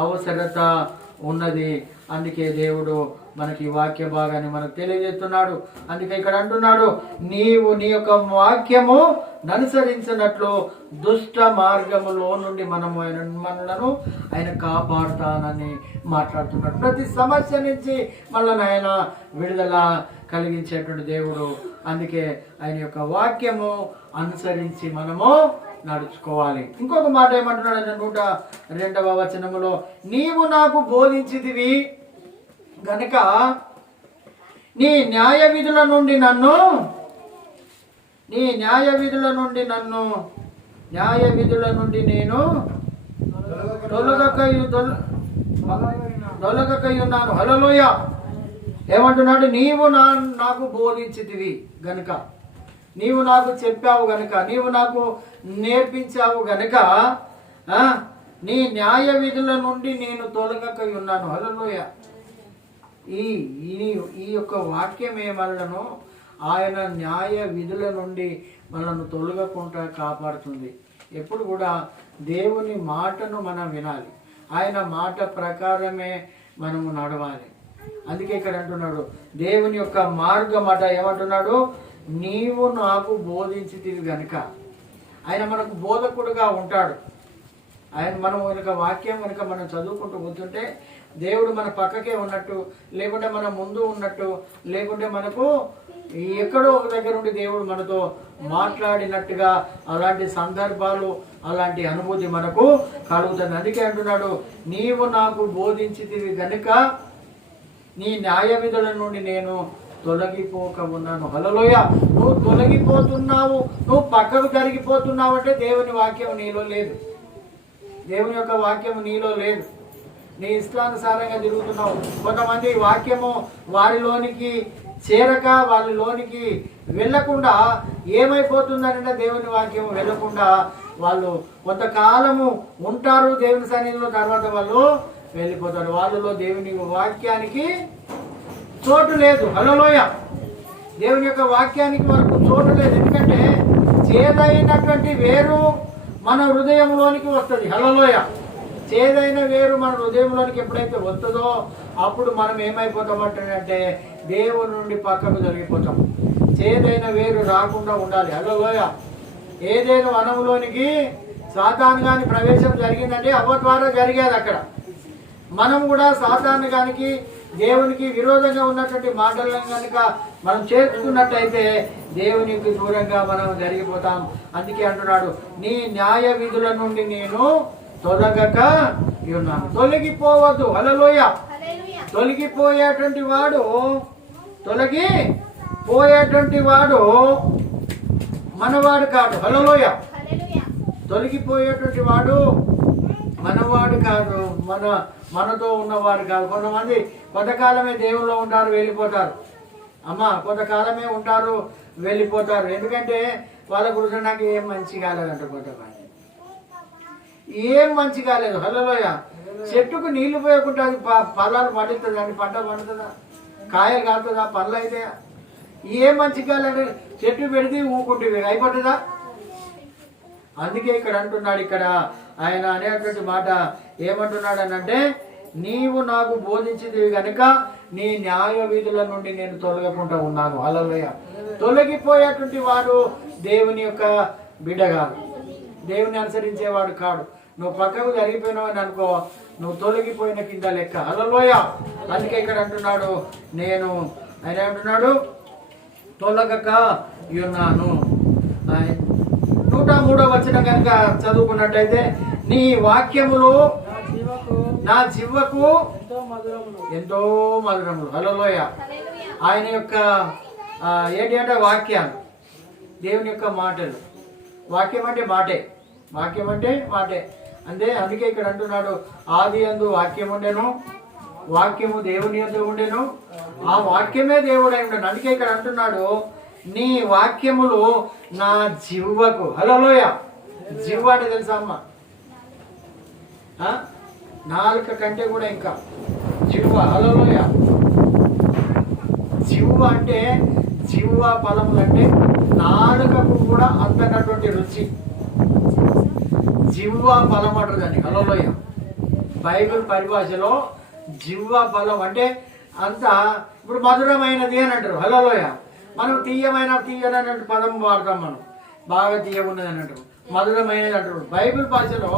అవసరత ఉన్నది. అందుకే దేవుడు మనకి ఈ వాక్య భాగాన్ని మనకు తెలియజేస్తున్నాడు. అందుకే ఇక్కడ అంటున్నాడు, నీవు నీ యొక్క వాక్యము అనుసరించినట్లు దుష్ట మార్గములో నుండి మనలను ఆయన కాపాడుతానని మాట్లాడుతున్నాడు. ప్రతి సమస్య నుంచి మనల్ని ఆయన విడుదల కలిగించేటువంటి దేవుడు. అందుకే ఆయన యొక్క వాక్యము అనుసరించి మనము నడుచుకోవాలి. ఇంకొక మాట ఏమంటున్నాడు 102వ వచనములో, నీవు నాకు బోధించితివి గనుక నీ న్యాయ విధుల నుండి నేను తొలగకై ఉన్నాను. హల్లెలూయా. ఏమంటున్నాడు? నీవు నాకు బోధించితివి గనుక, నీవు నాకు చెప్పావు గనుక, నీవు నాకు నేర్పించావు గనుక నీ న్యాయ విధుల నుండి నేను తొలగకై ఉన్నాను. హల్లెలూయా. ఈ యొక్క వాక్యమే మనలను ఆయన న్యాయ విధుల నుండి మనల్ని తొలగకుండా కాపాడుతుంది. ఎప్పుడు కూడా దేవుని మాటను మనం వినాలి, ఆయన మాట ప్రకారమే మనము నడవాలి. అందుకే ఇక్కడ అంటున్నాడు, దేవుని యొక్క మార్గం అట ఏమంటున్నాడు? నీవు నాకు బోధించితివి గనుక. ఆయన మనకు బోధకుడుగా ఉంటాడు. ఆయన మనం కనుక వాక్యం కనుక మనం చదువుకుంటూ పోతుంటే దేవుడు మన పక్కకే ఉన్నట్టు, లేకుంటే మన ముందు ఉన్నట్టు, లేకుంటే మనకు ఎక్కడో ఒక దగ్గర ఉండి దేవుడు మనతో మాట్లాడినట్టుగా అలాంటి సందర్భాలు, అలాంటి అనుభూతి మనకు కలుగుతుంది. అందుకే అంటున్నాడు, నీవు నాకు బోధించితివి గనుక నీ న్యాయ విధుల నుండి నేను తొలగిపోక ఉన్నాను. హల్లెలూయా. నువ్వు తొలగిపోతున్నావు, నువ్వు పక్కకు జరిగిపోతున్నావు అంటే దేవుని వాక్యం నీలో లేదు, దేవుని యొక్క వాక్యం నీలో లేదు. నీ ఇష్టానుసారంగా తిరుగుతున్నావు. కొంతమంది వాక్యము వారిలోనికి చేరక, వాళ్ళలోనికి వెళ్ళకుండా ఏమైపోతుందంటే దేవుని వాక్యం వెళ్ళకుండా వాళ్ళు కొంతకాలము ఉంటారు దేవుని సన్నిధిలో, తర్వాత వాళ్ళు వెళ్ళిపోతారు. వాళ్ళలో దేవుని వాక్యానికి చోటు లేదు. హల్లెలూయా. దేవుని యొక్క వాక్యానికి మనకు చోటు లేదు. ఎందుకంటే చేదైనటువంటి వేరు మన హృదయంలోనికి వస్తుంది. హల్లెలూయా. చేదైన వేరు మన హృదయంలోనికి ఎప్పుడైతే వస్తుందో అప్పుడు మనం ఏమైపోతామంటే దేవుని నుండి పక్కకు జరిగిపోతాం. చేదైన వేరు రాకుండా ఉండాలి. హల్లెలూయా. ఏదైనా వనంలోనికి సాతాను గాని ప్రవేశం జరిగిందంటే అవ్వ ద్వారా జరిగేది. అక్కడ మనం కూడా సాతాను గానికి దేవునికి విరోధంగా ఉన్నటువంటి మాటలను కనుక మనం చేర్చుకున్నట్టయితే దేవునికి దూరంగా మనం జరిగిపోతాం. అందుకే అంటున్నాడు, నీ న్యాయ విధుల నుండి నేను తొలగక ఉన్నాను. తొలగిపోవద్దు. హల్లెలూయా. తొలగిపోయేటువంటి వాడు మనవాడు కాదు. హల్లెలూయా. తొలగిపోయేటువంటి వాడు మనవాడు కాదు, మనతో ఉన్నవాడు కాదు. కొంతమంది కొంతకాలమే దేవుల్లో ఉంటారు, వెళ్ళిపోతారు. కొంతకాలమే ఉంటారు, వెళ్ళిపోతారు. ఎందుకంటే వాళ్ళ గురించి నాకు ఏం మంచి కాలేదంట. కొంతమంది ఏం మంచి కాలేదు. హల్లెలూయా. చెట్టుకు నీళ్లు పోయకుండా అది ఫలాలు పండుతుంది, అని పంట పండుతుందా? కాయలు కాలుతుందా? పళ్ళు అయితే ఏం మంచి కాలేదు. చెట్టు పెడితే ఊకుంటుంది, అయిపోతుందా? అందుకే ఇక్కడ అంటున్నాడు, ఇక్కడ ఆయన అనేటువంటి మాట ఏమంటున్నాడు అనంటే, నీవు నాకు బోధించింది కనుక నీ న్యాయ విధుల నుండి నేను తొలగకుండా ఉన్నాను. హల్లెలూయా. తొలగిపోయేటువంటి వాడు దేవుని యొక్క బిడ్డ కాదు, దేవుని అనుసరించేవాడు కాడు. నువ్వు పక్కకు జరిగిపోయినావు అని అనుకో, నువ్వు తొలగిపోయిన కింద లెక్క. హల్లెలూయా. అందుకే ఇక్కడ అంటున్నాడు, ఆయన ఏమంటున్నాడు? తొలగక ఉన్నాను. 103వ వచనం కనుక చదువుకున్నట్టయితే, నీ వాక్యములు నా జీవకు ఎంతో మధురములు. హల్లెలూయా. ఆయన యొక్క ఏంటి అంటే వాక్యాలు, దేవుని యొక్క మాటలు. వాక్యం అంటే మాటే, వాక్యం అంటే మాటే. అందుకే ఇక్కడ అంటున్నాడు, ఆది యందు వాక్యం ఉండెను, వాక్యము దేవుని యందు ఉండెను, ఆ వాక్యమే దేవుడై ఉండెను. అందుకే ఇక్కడ అంటున్నాడు, నీ వాక్యములు నా జివ్వకు. హల్లెలూయా. జివ్వ అంటే తెలుసా అమ్మ? నాలుక కంటే కూడా ఇంకా జివ్వ. హల్లెలూయా. జివ్వ అంటే జివ్వ ఫలములు అంటే నాలుకకు కూడా అంతనటువంటి రుచి. జివ్వ ఫలం అంటారు దాన్ని. హల్లెలూయా. బైబిల్ పరిభాషలో జివ్వ ఫలం అంటే అంతా ఇప్పుడు మధురమైనది అని అంటారు. హలోయ మనం తీయనటువంటి పదం వాడతాం. మనం బాగా తీయకున్నది అని అంటారు, మధురమైనది అంటారు. బైబిల్ భాషలో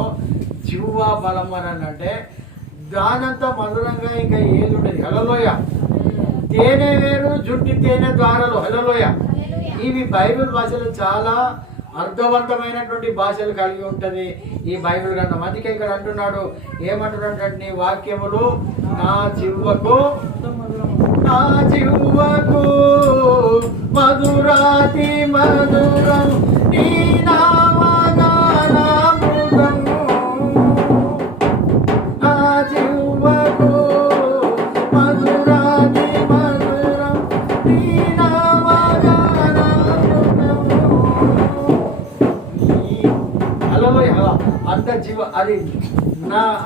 జీవ బలం అని అంటే దానంతా మధురంగా ఇంకా ఏది ఉండేది. హలోయ తేనె వేరు జుట్టి తేనె ద్వారాలు. హలోయ ఇవి బైబిల్ భాషలో చాలా అర్థవంతమైనటువంటి భాషలు కలిగి ఉంటుంది ఈ బైబిల్ గ్రంథం. అందుకే ఇక్కడ అంటున్నాడు, ఏమంటున్నాడు, నీ వాక్యములు నా జిహ్వకు మధురాతి మధురం నీ నామగానామృతం నా జిహ్వకు మధురాతి మధురం నీ అంత జీవ అది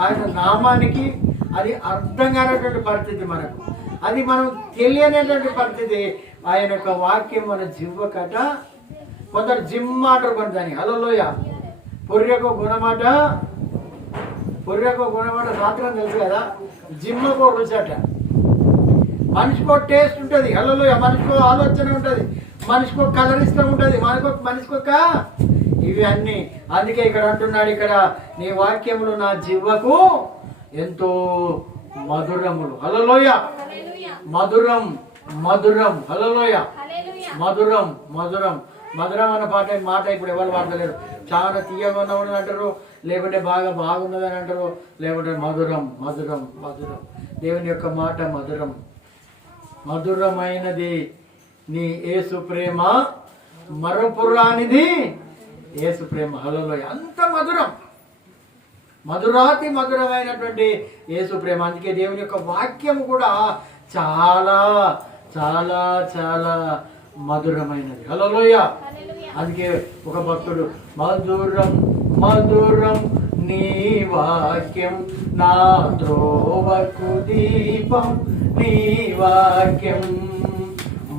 ఆయన నామానికి అది అర్థం కానటువంటి పరిస్థితి మనకు, అది మనం తెలియనేటువంటి పరిస్థితి. ఆయన యొక్క వాక్యం మన జివ్వకట. కొందరు జిమ్ అంటారు కొన్ని దాన్ని. హలోయ పొర్రెకో గుణమాట సాత్రం తెలుసు కదా. జిమ్మకో రుచట, మనిషికో టేస్ట్ ఉంటుంది. హలోయ మనిషికో ఆలోచన ఉంటుంది, మనిషికో కలర్ ఇష్టం ఉంటుంది, మనిషికొక ఇవి అన్ని. అందుకే ఇక్కడ అంటున్నాడు, ఇక్కడ నీ వాక్యములు నా జివ్వకు ఎంతో మధురములు. హల్లెలూయ మధురం మధురం. హల్లెలూయ మధురం మధురం. మధురం అన్న మాట ఇప్పుడు ఎవరు వాడతలేరు. చాలా తీయగా ఉన్నదని అంటారు, లేకుంటే బాగున్నదని అంటారు, లేకుంటే మధురం మధురం మధురం. దేవుని యొక్క మాట మధురం. మధురమైనది నీ యేసు ప్రేమ, మరపురానిది యేసు ప్రేమ. హల్లెలూయ అంత మధురం, మధురాతి మధురమైనటువంటి యేసు ప్రేమ. అందుకే దేవుని యొక్క వాక్యం కూడా చాలా చాలా చాలా మధురమైనది. హల్లెలూయ. అందుకే ఒక భక్తుడు, మధురం మధురం నీ వాక్యం నా త్రోవకు దీపం నీ వాక్యం,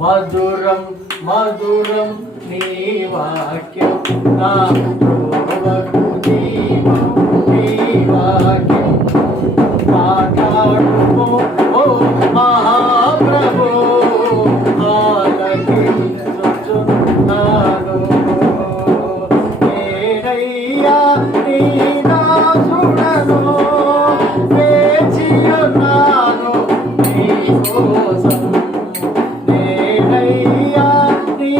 మధురం మధురం నీ వాక్యం నా త్రోవకు దీపం నీ వాక్యం. మాట్లాడుమో ఓ మహాప్రభు ఆలకించుచున్నాను. నేనయ్యా నీ దాసుడను, వేచియున్నాను నీ కోసం. నేనయ్యా నీ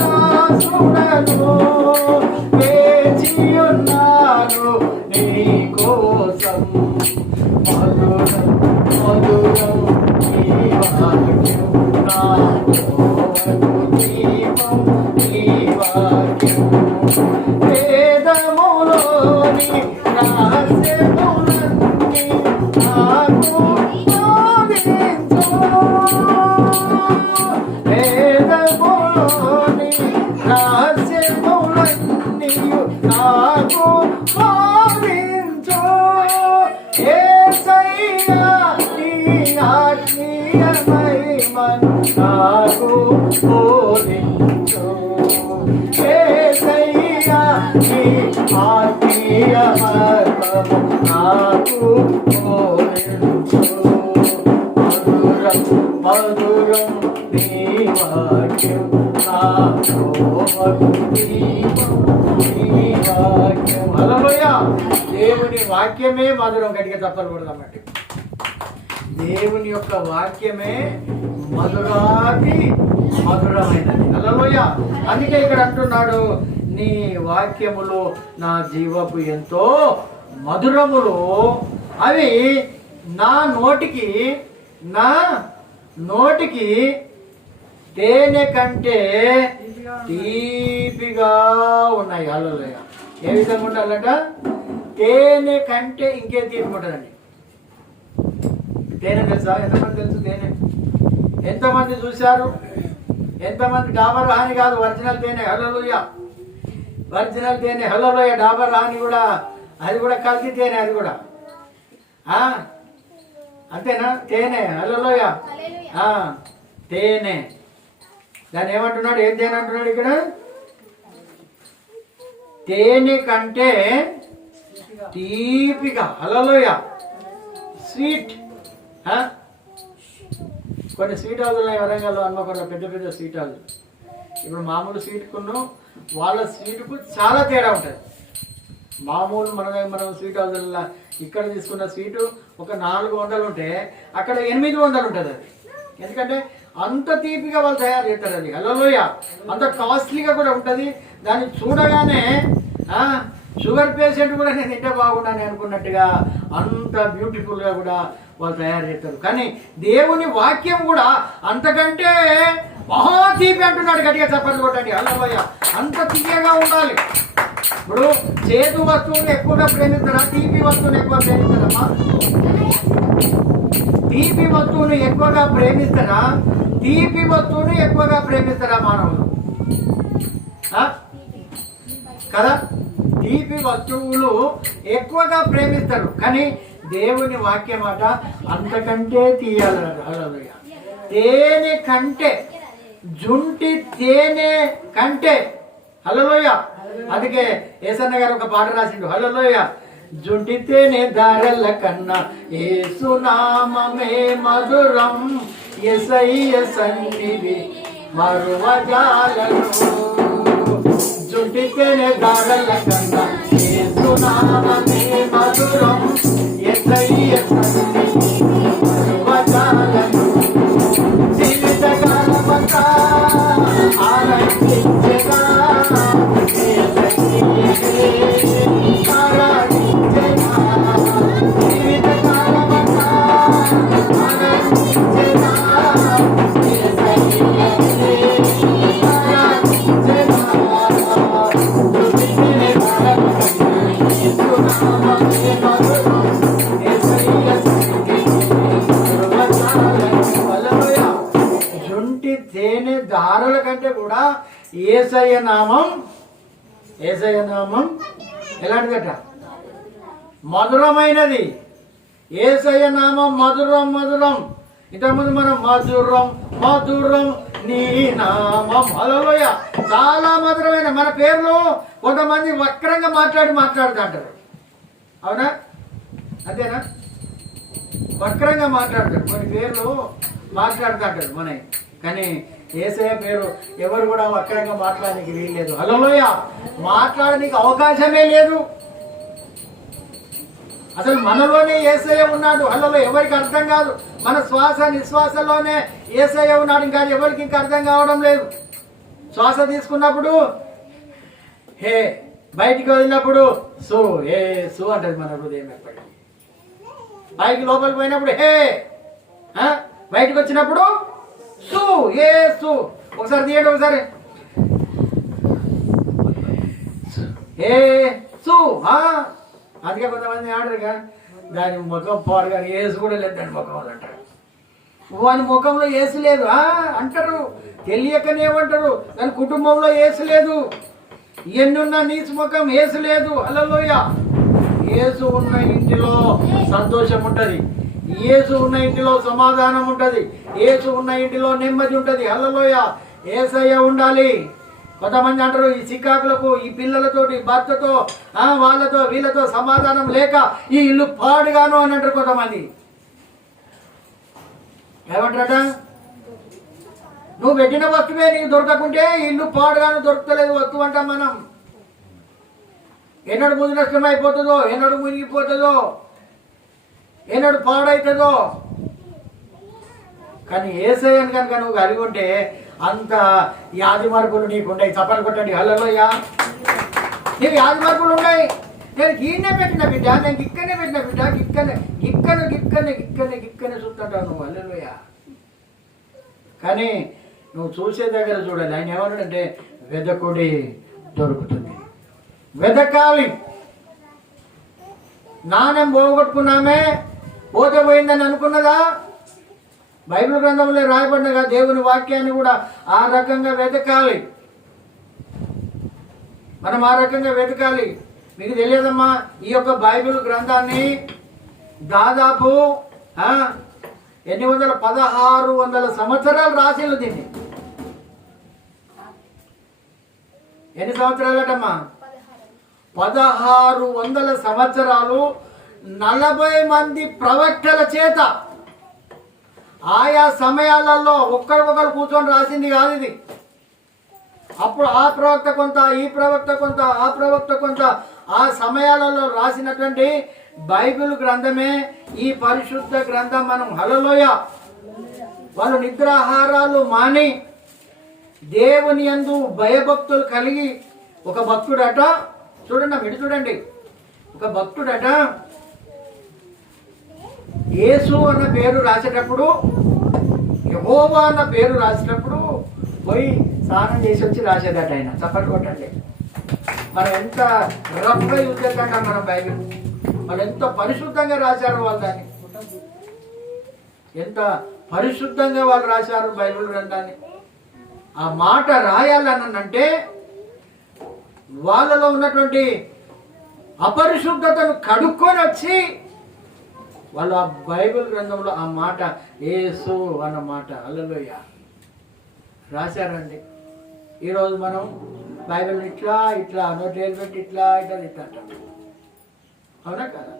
దాసుడను, వేచియున్నాను నీ కోసం. మధురం మధురం నీ వాక్యం నా త్రోవకు దీపం నీ వాక్యం. వేదములోని రహస్యములన్నీ నాకు బోధించు. వేదములోని రహస్యములన్నీ నాకు బోధించు. యేసయ్యా నీ ఆత్మీయ మహిమను నాకు బోధించు. యేసయ్యా నీ ఆత్మీయ మహిమను నాకు బోధించు. మధురం మధురం నీ వాక్యం నా త్రోవకు దీపం నీ వాక్యం. హల్లెలూయ. దేవుని వాక్యమే మధురం. గట్టిగా తప్పలు కొడదామండి. దేవుని యొక్క వాక్యమే మధురాతి మధురమైనది. హల్లెలూయ. అందుకే ఇక్కడ అంటున్నాడు, నీ వాక్యములు నా జీవపు ఎంతో మధురములు, అవి నా నోటికి తేనె కంటే తీపిగా ఉన్నాయి. హల్లెలూయ. ఏ విధంగా ఉండాలట? తేనె కంటే ఇంకేం తీసుకుంటుందండి. తేనె తెలుసా? ఎంతమంది తెలుసు తేనె? ఎంతమంది చూశారు? ఎంతమంది? డాబర్ హాని కాదు, ఒరిజినల్ తేనె. హల్లెలూయ. ఒరిజినల్ తేనె. హల్లెలూయ. డాబర్ హాని కూడా, అది కూడా కల్తీ తేనె, అది కూడా అంతేనా? తేనె. హల్లెలూయ. తేనె. దాన్ని ఏమంటున్నాడు? ఏం తేనె అంటున్నాడు ఇక్కడ? తేనె కంటే తీపిగా. హల్లెలూయ. స్వీట్. కొన్ని స్వీట్ హౌస్లు ఉన్నాయి వరంగల్లో, హన్మకొండలో పెద్ద పెద్ద స్వీట్ హౌస్. ఇప్పుడు మామూలు స్వీట్కును వాళ్ళ స్వీట్కు చాలా తేడా ఉంటుంది. మామూలు మనం స్వీట్ హౌస్లలో ఇక్కడ తీసుకున్న స్వీటు ఒక 400 ఉంటే అక్కడ 800 ఉంటుంది అది. ఎందుకంటే అంత తీపిగా వాళ్ళు తయారు చేస్తారు అది. హల్లెలూయా. అంత కాస్ట్లీగా కూడా ఉంటుంది. దాన్ని చూడగానే షుగర్ పేషెంట్ కూడా నేను తింటే బాగుండని అనుకున్నట్టుగా అంత బ్యూటిఫుల్గా కూడా వాళ్ళు తయారు చేస్తారు. కానీ దేవుని వాక్యం కూడా అంతకంటే మహా తీపి అంటున్నాడు. గట్టిగా చప్పట్లు కొట్టండి. హల్లెలూయా. అంత తీయగా ఉండాలి. ఇప్పుడు చేదు వస్తువుని ఎక్కువగా ప్రేమిస్తారా, తీపి వస్తువుని ఎక్కువ ప్రేమిస్తారమ్మా? తీపి వస్తువుని ఎక్కువగా ప్రేమిస్తారా, తీపి వస్తువుని ఎక్కువగా ప్రేమిస్తారా మానవులు? కదా, తీపి వస్తువులు ఎక్కువగా ప్రేమిస్తారు. కానీ దేవుని వాక్యం మాట అంతకంటే తీయాలన్నారు. హల్లెలూయా. తేనె కంటే, జుంటి తేనె కంటే. హల్లెలూయా. అందుకే యేసన్న గారు ఒక పాట రాసిండు. హల్లెలూయా. జుంటి తేనె ధారల కన్నా యేసునామమే మధురం, యేసయ్య సన్నిధి మరువజాలను. జుంటి తేనె ధారల కన్నా యేసునామమే మధురం, యేసయ్య సన్నిధి మరువజాలను. జీవితకాలమంతా ఆనందించగా జుంటి తేనె దారుల కంటే కూడా యేసయ్య నామం ఎలాంటిదట? మధురమైనది. యేసయ్య నామం మధురం మధురం. ఇంతకుముందు మనం మధురం నీ నామం. హల్లెలూయా. చాలా మధురమైన మన పేర్లు కొంతమంది వక్రంగా మాట్లాడుతుంటారు. అవునా? అంతేనా? వక్రంగా మాట్లాడతారు. కొన్ని పేర్లు మాట్లాడుతుంటారు మనవి. కానీ యేసయ్య పేరు ఎవరు కూడా వక్రంగా మాట్లాడడానికి వీల్లేదు. హల్లెలూయా. మాట్లాడడానికి అవకాశమే లేదు. అసలు మనలోనే యేసయ్య ఉన్నాడు. హల్లెలూయా. ఎవరికి అర్థం కాదు. మన శ్వాస నిశ్వాసలోనే యేసయ్య ఉన్నాడు. ఇంకా ఎవరికి ఇంకా అర్థం కావడం లేదు. శ్వాస తీసుకున్నప్పుడు హే, బయటికి వదిలినప్పుడు సు హే సు అంటది మన హృదయం. ఎప్పటికీ పైకి లోపలికి పోయినప్పుడు హే, బయటకు వచ్చినప్పుడు సు ఏ సు. ఒకసారి తీయండి, ఒకసారి ఏ సు. అందుకే కొంతమంది ఆడరుగా దాని ముఖం పోరు కానీ ఏసు కూడా లేదు దాని ముఖం అంటారు. వాని ముఖంలో ఏసు లేదు అంటారు. తెలియకనే ఏమంటారు, దాని కుటుంబంలో ఏసు లేదు. ఎన్నున్నా నీసు ముఖం ఏసు లేదు. హల్లెలూయా. యేసు ఉన్న ఇంటిలో సంతోషం ఉంటుంది. యేసు ఉన్న ఇంటిలో సమాధానం ఉంటుంది. యేసు ఉన్న ఇంటిలో నెమ్మది ఉంటుంది. హల్లెలూయా. యేసయ్య ఉండాలి. కొంతమంది అంటారు ఈ చికాకులకు, ఈ పిల్లలతోటి, భర్తతో, వాళ్ళతో వీళ్ళతో సమాధానం లేక ఈ ఇల్లు పాడుగాను అని అంటారు కొంతమంది. ఏమంటారట? నువ్వు పెట్టిన వస్తువే నీకు దొరకకుంటే ఇల్లు పాడుగాను, దొరకలేదు వస్తువు అంటాం మనం. ఎన్నడు ముందు నష్టం అయిపోతుందో, ఎన్నడు మునిగిపోతుందో, ఎన్నడు పాడవుతుందో. కానీ యేసయ్యను కనుక నువ్వు కలిగి ఉంటే అంత యాది మార్పులు నీకు ఉన్నాయి. చప్పలు కొట్టండి. హల్లెలూయా. నీకు యాది మార్పులు ఉన్నాయి. నేను ఈయనే పెట్టిన బిడ్డ, నేను ఇక్కడనే పెట్టిన బిడ్డ, గిక్కనే చూస్తుంటావు నువ్వు. హల్లెలూయా. కానీ నువ్వు చూసే దగ్గర చూడాలి. ఆయన ఏమన్నాడంటే వెదకుడి దొరుకుతుంది. వెదకాలి. నాణ్యం పోగొట్టుకున్నామే, పోతే పోయిందని అనుకున్నదా? బైబిల్ గ్రంథంలో రాయబడినగా దేవుని వాక్యాన్ని కూడా ఆ రకంగా వెతకాలి. మనం ఆ రకంగా వెతకాలి. మీకు తెలియదమ్మా, ఈ యొక్క బైబిల్ గ్రంథాన్ని దాదాపు 1600 సంవత్సరాలు రాసిల్లు. దీన్ని ఎన్ని సంవత్సరాలటమ్మా? 1600 సంవత్సరాలు 40 మంది ప్రవక్తల చేత ఆయా సమయాలలో ఒక్కరికొకరు కూర్చొని రాసింది కాదు ఇది. అప్పుడు ఆ ప్రవక్త కొంత, ఈ ప్రవక్త కొంత, ఆ ప్రవక్త కొంత, ఆ సమయాలలో రాసినటువంటి బైబిల్ గ్రంథమే ఈ పరిశుద్ధ గ్రంథం. మనం హల్లెలూయా. వాళ్ళు నిద్రాహారాలు మాని దేవుని యందు భయభక్తులు కలిగి, ఒక భక్తుడట చూడండి, ఒక భక్తుడట యేసు అన్న పేరు రాసేటప్పుడు, యెహోవా అన్న పేరు రాసేటప్పుడు పోయి స్నానం చేసి వచ్చి రాసేదట ఆయన. చప్పట్లు కొట్టండి. మనం ఎంత రఫ్గా యూజ్ చేద్దాం మన బైబిల్, వాళ్ళు ఎంత పరిశుద్ధంగా రాశారు వాళ్ళు దాన్ని, ఎంత పరిశుద్ధంగా వాళ్ళు రాశారు బైబిల్ గ్రంథాన్ని. ఆ మాట రాయాలనంటే వాళ్ళలో ఉన్నటువంటి అపరిశుద్ధతను కడుక్కొని వచ్చి వాళ్ళు ఆ బైబిల్ గ్రంథంలో ఆ మాట యేసు అన్న మాట హల్లెలూయా రాశారండి. ఈరోజు మనం బైబిల్ ఇట్లా నోట్లేలు పెట్టి ఇట్లా అంటాం, అవునా కదా?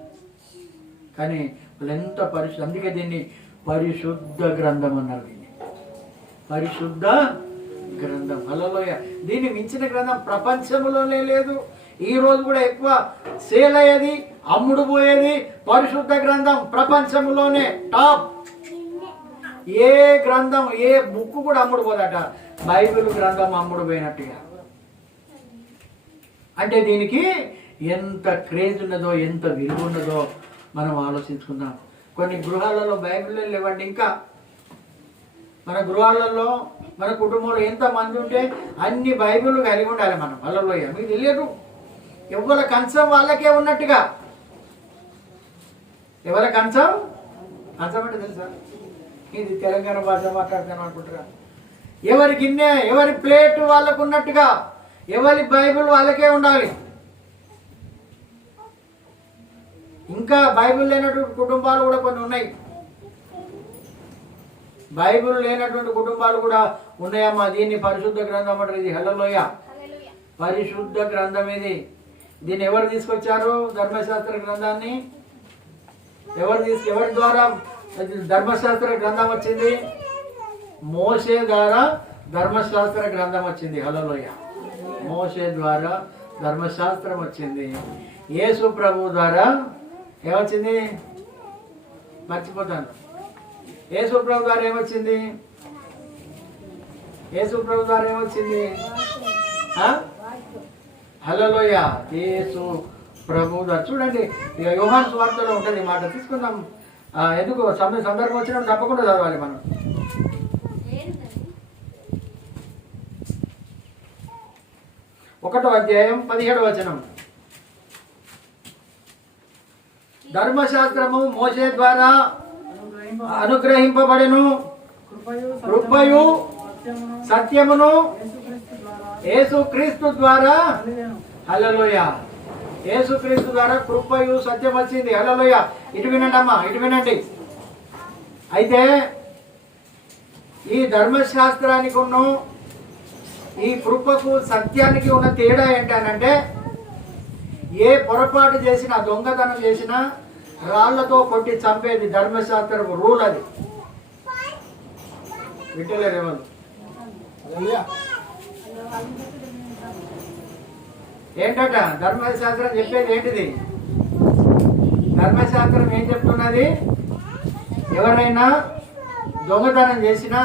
కానీ వాళ్ళు ఎంత అందుకే దీన్ని పరిశుద్ధ గ్రంథం అన్నారు. దీన్ని పరిశుద్ధ గ్రంథం హల్లెలూయా. దీన్ని మించిన గ్రంథం ప్రపంచంలోనే లేదు. ఈ రోజు కూడా ఎక్కువ సేల్ అయ్యేది, అమ్ముడు పోయేది పరిశుద్ధ గ్రంథం. ప్రపంచంలోనే టాప్. ఏ గ్రంథం, ఏ బుక్ కూడా అమ్ముడు పోదట, బైబిల్ గ్రంథం అమ్ముడు పోయినట్టుగా. అంటే దీనికి ఎంత క్రేజ్ ఉన్నదో, ఎంత విలువ ఉన్నదో మనం ఆలోచించుకుందాం. కొన్ని గృహాలలో బైబిల్ లేవండి. ఇంకా మన గృహాలలో, మన కుటుంబంలో ఎంతమంది ఉంటే అన్ని బైబిల్ కలిగి ఉండాలి మనం. హల్లెలూయా. మీకు తెలియదు, ఎవరి కంచం వాళ్ళకే ఉన్నట్టుగా. ఎవరి కంచం అంటే తెలుసా? ఇది తెలంగాణ భాష మాట్లాడతాను అనుకుంటారా? ఎవరి గిన్నె, ఎవరి ప్లేట్ వాళ్ళకు ఉన్నట్టుగా ఎవరి బైబిల్ వాళ్ళకే ఉండాలి. ఇంకా బైబిల్ లేనటువంటి కుటుంబాలు కూడా కొన్ని ఉన్నాయి. బైబిల్ లేనటువంటి కుటుంబాలు కూడా ఉన్నాయమ్మా. దీన్ని పరిశుద్ధ గ్రంథం అంటారు. ఇది హల్లెలూయా, పరిశుద్ధ గ్రంథం ఇది. దీన్ని ఎవరు తీసుకొచ్చారు? ధర్మశాస్త్ర గ్రంథాన్ని ఎవరి ద్వారా ధర్మశాస్త్ర గ్రంథం వచ్చింది? మోషే ద్వారా ధర్మశాస్త్ర గ్రంథం వచ్చింది. హల్లెలూయా. మోషే ద్వారా ధర్మశాస్త్రం వచ్చింది. యేసు ప్రభు ద్వారా ఏమొచ్చింది? మర్చిపోతాను. యేసు ప్రభు ద్వారా ఏమొచ్చింది? యేసు ప్రభు ద్వారా ఏమొచ్చింది? హల్లెలూయా. యేసు ప్రభు ద్వారా. చూడండి, యోహాను సువార్తలో ఉంటుంది మాట. తీసుకుందాం. ఎందుకు సందర్భం వచ్చినప్పుడు తప్పకుండా చదవాలి మనం. ఒకటో అధ్యాయం 17వ వచనం. ధర్మశాస్త్రము మోషే ద్వారా అనుగ్రహింపబడెను, కృపయు సత్యమును యేసుక్రీస్తు ద్వారా. హల్లెలూయా. యేసుక్రీస్తు ద్వారా కృపయు సత్యం వచ్చింది. హల్లెలూయా. ఇటు వినండి అమ్మా, ఇటు వినండి. అయితే ఈ ధర్మశాస్త్రానికి ఉన్న, ఈ కృపకు సత్యానికి ఉన్న తేడా ఏంటనంటే, ఏ పొరపాటు చేసినా, దొంగతనం చేసినా రాళ్లతో కొట్టి చంపేది ధర్మశాస్త్రపు రూల్. అది వింటలేరేమో. ఏంటట ధర్మశాస్త్రం చెప్పేది? ఏంటిది ధర్మశాస్త్రం? ఏం చెప్తున్నది? ఎవరైనా దొంగతనం చేసినా,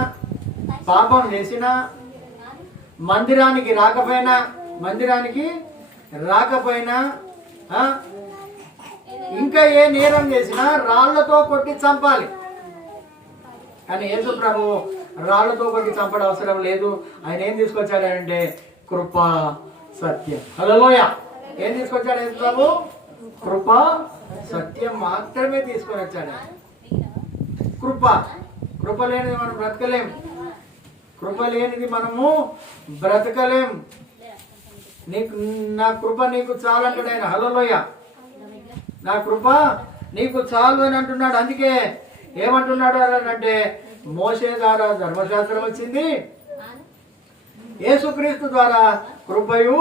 పాపం చేసినా, మందిరానికి రాకపోయినా ఇంకా ఏ నేరం చేసినా రాళ్లతో కొట్టి చంపాలి. కానీ యేసు ప్రభు రాళ్లతో కొట్టి చంపడం అవసరం లేదు. ఆయన ఏం తీసుకొచ్చాడంటే కృప సత్యం. హల్లెలూయా. ఏం తీసుకొచ్చాడు యేసు ప్రభు? కృప సత్యం మాత్రమే తీసుకొని వచ్చాడు. కృప లేనిది మనం బ్రతకలేం. కృప లేనిది మనము బ్రతకలేం. నా కృప నీకు చాలు అంటాడు ఆయన. హల్లెలూయా. నా కృప నీకు చాలు అని అంటున్నాడు. అందుకే ఏమంటున్నాడు అంటే, మోషే ద్వారా ధర్మశాస్త్రం వచ్చింది, యేసుక్రీస్తు ద్వారా కృపయు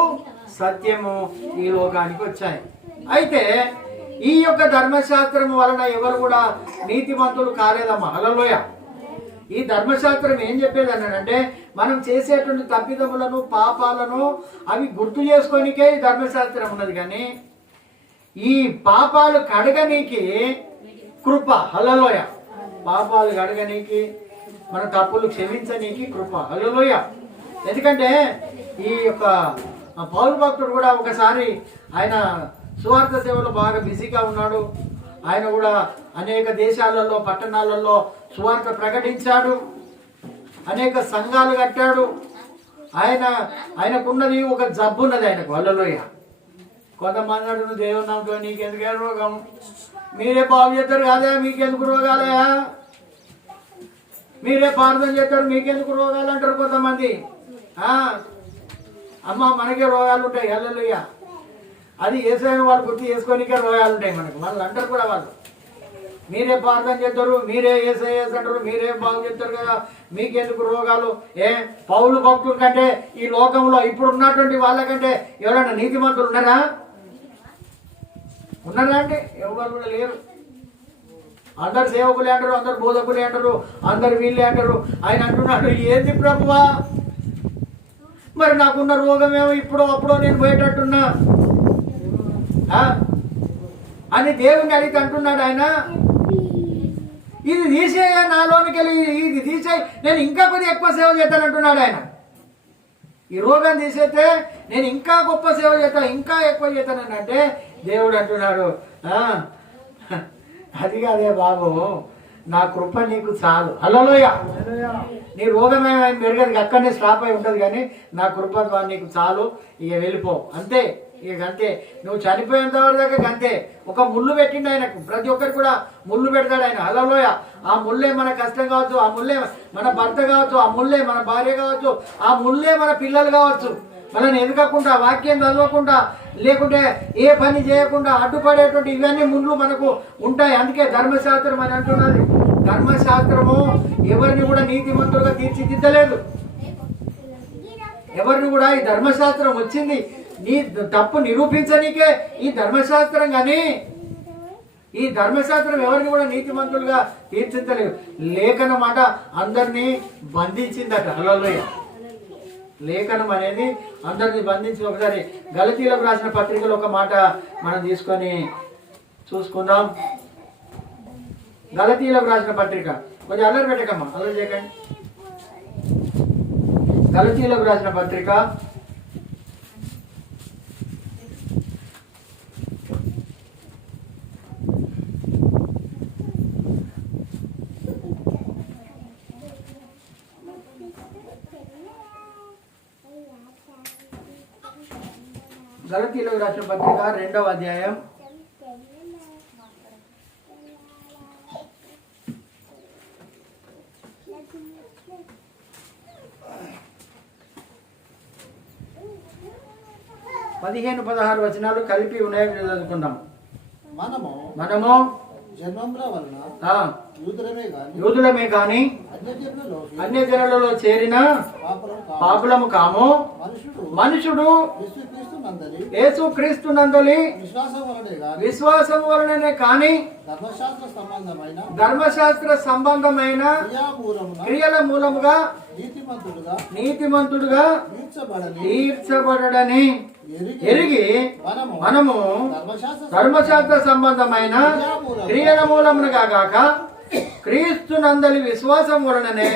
సత్యము ఈ లోకానికి వచ్చాయి. అయితే ఈ యొక్క ధర్మశాస్త్రం వలన ఎవరు కూడా నీతిమంతులు కాలేదమ్మా. హల్లెలూయా. ఈ ధర్మశాస్త్రం ఏం చెప్పేది అన్నాడంటే మనం చేసేటువంటి తప్పిదములను పాపాలను అవి గుర్తు చేసుకోనికే ఈ ధర్మశాస్త్రం ఉన్నది. కానీ ఈ పాపాలు కడగనీకి కృప, హల్లెలూయ. పాపాలు కడగనీకి, మన తప్పులు క్షమించనీకి కృప, హల్లెలూయ. ఎందుకంటే ఈ యొక్క పౌలు భక్తుడు కూడా ఒకసారి ఆయన సువార్త సేవలో బాగా బిజీగా ఉన్నాడు. ఆయన కూడా అనేక దేశాలలో పట్టణాలలో సువార్త ప్రకటించాడు, అనేక సంఘాలు కట్టాడు. ఆయనకున్నది ఒక జబ్బు ఉన్నది ఆయనకు, హల్లెలూయ. కొంతమంది అంటున్నారు దేవుని నామముతో నీకెందుకే రోగం, మీరే బాగు చేస్తారు కదా, మీకెందుకు రోగాలయా, మీరే ప్రార్థన చేస్తారు మీకెందుకు రోగాలు అంటారు కొంతమంది. అమ్మ మనకే రోగాలు ఉంటాయి, హల్లెలూయ. అది యేసయ్యను వాళ్ళు గుర్తు చేసుకోనికే రోగాలు ఉంటాయి మనకు. వాళ్ళు అంటారు కూడా, వాళ్ళు మీరే ప్రార్థన చేస్తారు, మీరే యేసయ్య అంటారు, మీరే బాగు చేస్తారు కదా, మీకెందుకు రోగాలు. పౌలు భక్తుల కంటే ఈ లోకంలో ఇప్పుడు ఉన్నటువంటి వాళ్ళకంటే ఎవరైనా నీతిమంతులు ఉన్నారా? ఉన్నారా అంటే ఎవరు కూడా లేరు. అందరు సేవకులే అంటారు, అందరు బోధకులే అంటారు, అందరు వీళ్ళే అంటారు. ఆయన అంటున్నాడు, ఏంది ప్రభువా మరి నాకున్న రోగమేమో ఇప్పుడు అప్పుడో నేను పోయేటట్టున్నా అని దేవుని అడిగితే అంటున్నాడు ఆయన, ఇది తీసేయ నాలోనికి వెళ్ళి, ఇది తీసేయి, నేను ఇంకా కొద్దిగా ఎక్కువ సేవ చేస్తాను అంటున్నాడు ఆయన. ఈ రోగం తీసేస్తే నేను ఇంకా గొప్ప సేవ చేస్తాను, ఇంకా ఎక్కువ చేస్తానని అంటే దేవుడు అంటున్నాడు, అది కాదే బాబు, నా కృప నీకు చాలు, హల్లెలూయ. నీ రోగమే మెరుగదు, అక్కడనే స్టాప్ అయి ఉంటుంది, కానీ నా కృప నీకు చాలు, ఇక వెళ్ళిపో అంతే. ఇక అంతే, నువ్వు చనిపోయేంత వరకు అంతే. ఒక ముళ్ళు పెట్టిండు ఆయనకు, ప్రతి ఒక్కరికి కూడా ముళ్ళు పెడతాడు ఆయన, హల్లెలూయ. ఆ ముళ్ళే మన కష్టం కావచ్చు, ఆ ముళ్ళే మన భర్త కావచ్చు, ఆ ముళ్ళే మన భార్య కావచ్చు, ఆ ముళ్ళే మన పిల్లలు కావచ్చు. మనల్ని ఎదగకుండా, వాక్యం చదవకుండా, లేకుంటే ఏ పని చేయకుండా అడ్డుపడేటువంటి ఇవన్నీ ముళ్ళు మనకు ఉంటాయి. అందుకే ధర్మశాస్త్రం అని అంటున్నది. ధర్మశాస్త్రము ఎవరిని కూడా నీతిమంతులుగా తీర్చిదిద్దలేదు. ఎవరిని కూడా ఈ ధర్మశాస్త్రం వచ్చింది నీ తప్పు నిరూపించనీకే ఈ ధర్మశాస్త్రం, కానీ ఈ ధర్మశాస్త్రం ఎవరిని కూడా నీతిమంతులుగా తీర్చిదిద్దలేదు. లేఖనం మాట అందరినీ బంధించిందట, హల్లెలూయ. లేఖనం అనేది అందరినీ బంధించి. ఒకసారి గలతీలకు రాసిన పత్రికలో ఒక మాట మనం తీసుకొని చూసుకుందాం. గలతీలకు రాసిన పత్రిక, కొంచెం అల్లరి పెట్టకమ్మా, అల్లరి చేయకండి. గలతీలకు రాసిన పత్రిక 2వ అధ్యాయం 15-16 వచనాలు కలిపి ఉన్నాయి, చదువుకుందాం. మనము జన్మముల వలన యూదులమే గాని అన్య జనులలో చేరిన పాపులము కాము. మనుషుడు యేసుక్రీస్తు నందలి విశ్వాసం వలననే కాని ధర్మశాస్త్ర సంబంధమైన క్రియల మూలముగా నీతిమంతుడుగా తీర్చబడని ఎరిగి మనము ధర్మశాస్త్ర సంబంధమైన క్రియల మూలముగా గాక క్రీస్తు నందలి విశ్వాసం వలననే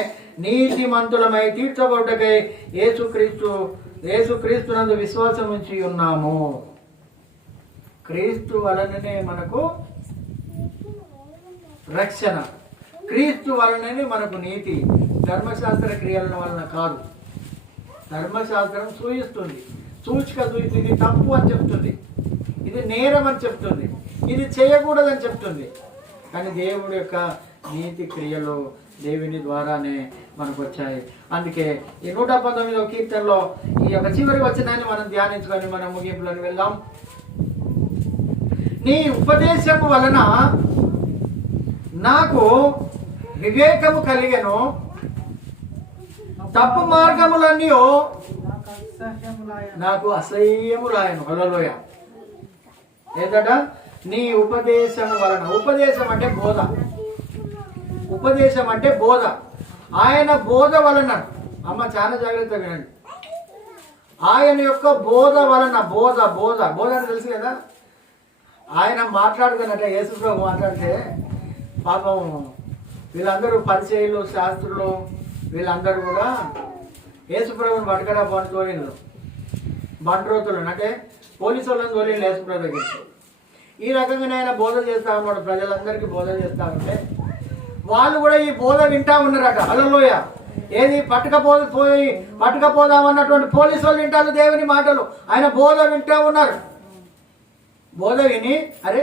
నీతిమంతులమై తీర్చబడ్డకై యేసుక్రీస్తు నందు విశ్వాసం ఉంచి ఉన్నాము. క్రీస్తు వలననే మనకు రక్షణ, క్రీస్తు వలననే మనకు నీతి. ధర్మశాస్త్ర క్రియల వలన కాదు. ధర్మశాస్త్రం సూచిస్తుంది, సూచిక చూస్తుంది, ఇది తప్పు అని చెప్తుంది, ఇది నేరం అని చెప్తుంది, ఇది చేయకూడదని చెప్తుంది. కానీ దేవుడి యొక్క నీతి క్రియలు దేవుని ద్వారానే మనకు వచ్చాయి. అందుకే ఈ 119వ కీర్తనలో ఈ యొక్క చివరి వచనాన్ని మనం ధ్యానించుకొని మనం ముగింపులను వెళ్దాం. నీ ఉపదేశము వలన నాకు వివేకము కలిగెను, తప్పు మార్గములన్నీ నాకు అసహ్యములాయను. హల్లెలూయా. ఏంటట? నీ ఉపదేశము వలన. ఉపదేశం అంటే బోధ. ఉపదేశం అంటే బోధ. ఆయన బోధ వలన, అమ్మ చాలా జాగ్రత్తగా వినండి, ఆయన యొక్క బోధ వలన, బోధ బోధ బోధ అని తెలుసు కదా, ఆయన మాట్లాడుతున్నట్ట యేసుప్రభు మాట్లాడితే పాపం వీళ్ళందరూ పరిచయులు శాస్త్రులు వీళ్ళందరూ కూడా యేసుప్రభుని పట్టుకరా పని తోలిండ్రు, బండ్రోతులు అంటే పోలీసు వాళ్ళని తోలిండు యేసుప్రభు దగ్గరికి. ఈ రకంగానే ఆయన బోధ చేస్తా ఉన్నాడు, ప్రజలందరికీ బోధ చేస్తా ఉంటే వాళ్ళు కూడా ఈ బోధ వింటా ఉన్నారట. హల్లెలూయ. ఏది పట్టుకపోదామన్నటువంటి పోలీసు వాళ్ళు వింటారు దేవుని మాటలు, ఆయన బోధ వింటా ఉన్నారు. బోధ విని అరే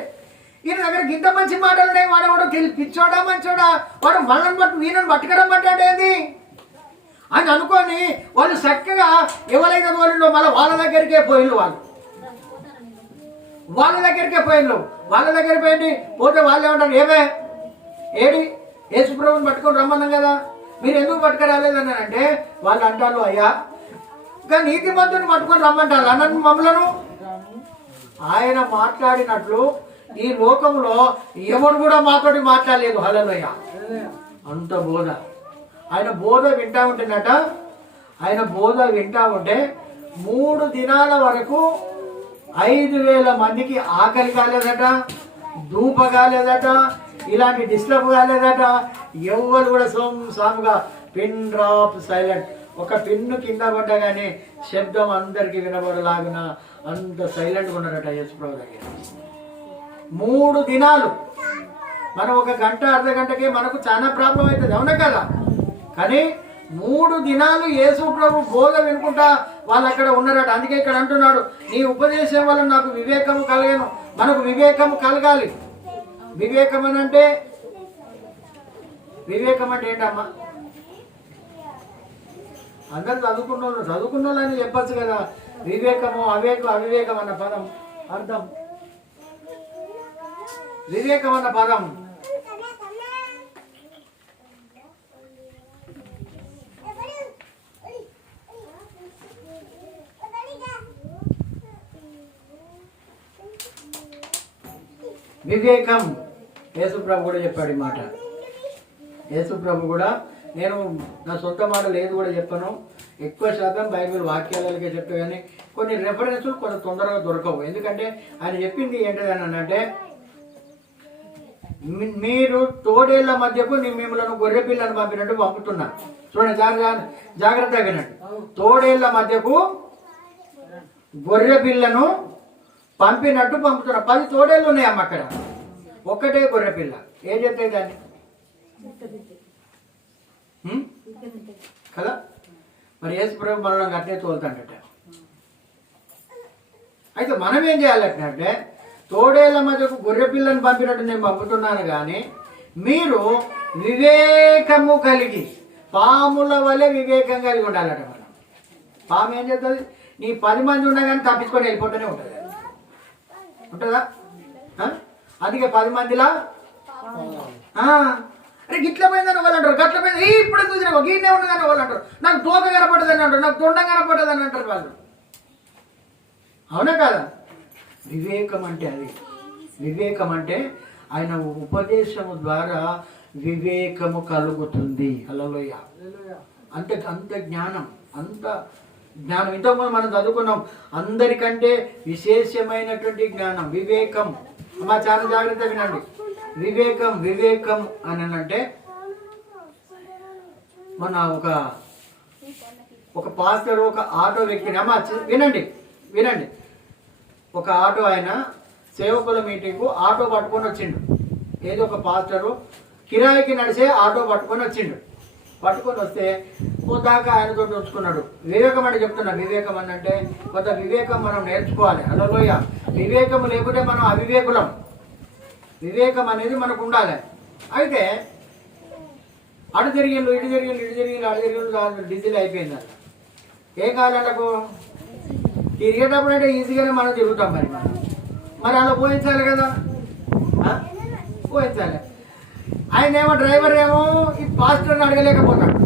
ఈయన దగ్గర ఇంత మంచి మాటలు ఉన్నాయి, వాడు కూడా పిచ్చోడా మంచోడా, వాడు మనల్ని బట్టి వీళ్ళని పట్టుకడం పట్టాడేది అని అనుకొని వాళ్ళు చక్కగా ఎవరైతే తోలిండో మళ్ళీ వాళ్ళ దగ్గరికే పోయిండు, వాళ్ళ దగ్గరికే పోయిండు. వాళ్ళ దగ్గర పోయింది పోతే వాళ్ళు ఏమంటారు, ఏమే ఏడి యేసుప్రభుని పట్టుకొని రమ్మన్నాం కదా, మీరు ఎందుకు పట్టుకురాలేదని అంటే వాళ్ళు అంటారు, అయ్యా ఇంకా నీతిమంతుని పట్టుకొని రమ్మంటారు అన్న మమ్మలను. ఆయన మాట్లాడినట్లు ఈ లోకంలో ఎవరు కూడా మాతోటి మాట్లాడలేదు. హల్లెలూయా. అంత బోధ, ఆయన బోధ వింటా ఉంటేనట, ఆయన బోధ వింటా ఉంటే 3 దినాల వరకు 5,000 మందికి ఆకలి కాలేదట, ధూప కాలేదట, ఇలాంటి డిస్టర్బ్ కాలేదట. ఎవరు కూడా స్వామిగా పిన్ డ్రాప్ సైలెంట్, ఒక పిన్ను కింద పడ్డగానే శబ్దం అందరికి వినబడలాగిన అంత సైలెంట్గా ఉన్నారట యేసుప్రభు దగ్గర. 3 దినాలు. మనం 1 గంట అర్ధ గంటకే మనకు చాలా ప్రాబ్లం అవుతుంది, అవునా కదా? కానీ 3 దినాలు యేసుప్రభు బోధ వినుకుంటా వాళ్ళు అక్కడ ఉన్నారట. అందుకే ఇక్కడ అంటున్నాడు, నీ ఉపదేశం వల్ల నాకు వివేకము కలిగాను. మనకు వివేకము కలగాలి. వివేకం అంటే ఏంటమ్మా? అందరు చదువుకున్న వాళ్ళని చెప్పచ్చు కదా. వివేకము అవివేకం అన్న పదం అర్థం, వివేకం అన్న పదం వివేకం. యేసుప్రభు కూడా చెప్పాడు ఈ మాట. యేసుప్రభు కూడా, నేను నా సొంత మాటలు ఏది కూడా చెప్పను, ఎక్కువ శాతం బైబిల్ వాక్యాలకే చెప్తా, కానీ కొన్ని రెఫరెన్సులు కొంత తొందరగా దొరకవు. ఎందుకంటే ఆయన చెప్పింది ఏంటిదని అంటే, మీరు తోడేళ్ల మధ్యకు మిమ్మల్ని గొర్రె పిల్లను పంపినట్టు పంపుతున్నా. చూడండి, జాగ్రత్తగా వినండి. తోడేళ్ల మధ్యకు గొర్రె పిల్లను పంపినట్టు పంపుతున్నా. 10 తోడేళ్ళు ఉన్నాయమ్మ అక్కడ, ఒక్కటే గొర్రె పిల్ల. ఏం చెప్తాయి దాన్ని కదా? మరి యేసుప్రభు మనల్ని అట్లే తోలుతాడట. అయితే మనం ఏం చేయాలంటే, తోడేళ్ల మధ్యకు గొర్రె పిల్లని పంపినట్టు నేను పంపుతున్నాను, కానీ మీరు వివేకము కలిగి, పాముల వలె వివేకం కలిగి ఉండాలట. మనం పాము ఏం చేస్తుంది, నీ 10 మంది ఉండగానే తప్పించుకొని వెళ్ళిపోతూనే ఉంటుంది, ఉంటుందా? అందుకే 10 మందిలా అరే గిట్ల పోయిందని వాళ్ళు అంటారు, గట్ల పోయింది ఇప్పుడు చూసిన గిన్నే ఉండదని వాళ్ళు అంటారు, నాకు తోక కనపడదని అంటారు, నాకు తొండం కనపడదని అంటారు వాళ్ళు, అవునా కాదా? వివేకం అంటే అది. వివేకం అంటే ఆయన ఉపదేశము ద్వారా వివేకము కలుగుతుంది. హల్లెలూయా. అంత జ్ఞానం, అంత జ్ఞానం. ఇంతకుముందు మనం చదువుకున్నాం, అందరికంటే విశేషమైనటువంటి జ్ఞానం వివేకం. మా చాలా జాగ్రత్త వినండి. వివేకం అని అంటే, మన ఒక పాస్టర్ ఒక ఆటో వ్యక్తిని, అమ్మ వినండి, ఒక ఆటో ఆయన సేవకుల మీటింగ్కు ఆటో పట్టుకొని వచ్చిండు. ఏదో ఒక పాస్టరు కిరాయికి నడిచే ఆటో పట్టుకొని వస్తే పోతాక ఆయనతో ఉంచుకున్నాడు. వివేకం అంటే చెప్తున్నా. వివేకం అంటే కొంత వివేకం మనం నేర్చుకోవాలి. హల్లెలూయా. వివేకం లేకుంటే మనం అవివేకులం. వివేకం అనేది మనకు ఉండాలి. అయితే అటు తిరిగిండు, ఇటు తిరిగిండు, డీజిల్ అయిపోయింది. ఏం కావాలకు తిరిగేటప్పుడు అంటే ఈజీగానే మనం తిరుగుతాం. మరి అలా పోయించాలి కదా, పోయించాలి. ఆయన ఏమో డ్రైవర్ ఏమో ఈ పాస్టర్ని అడగలేకపోతాడు.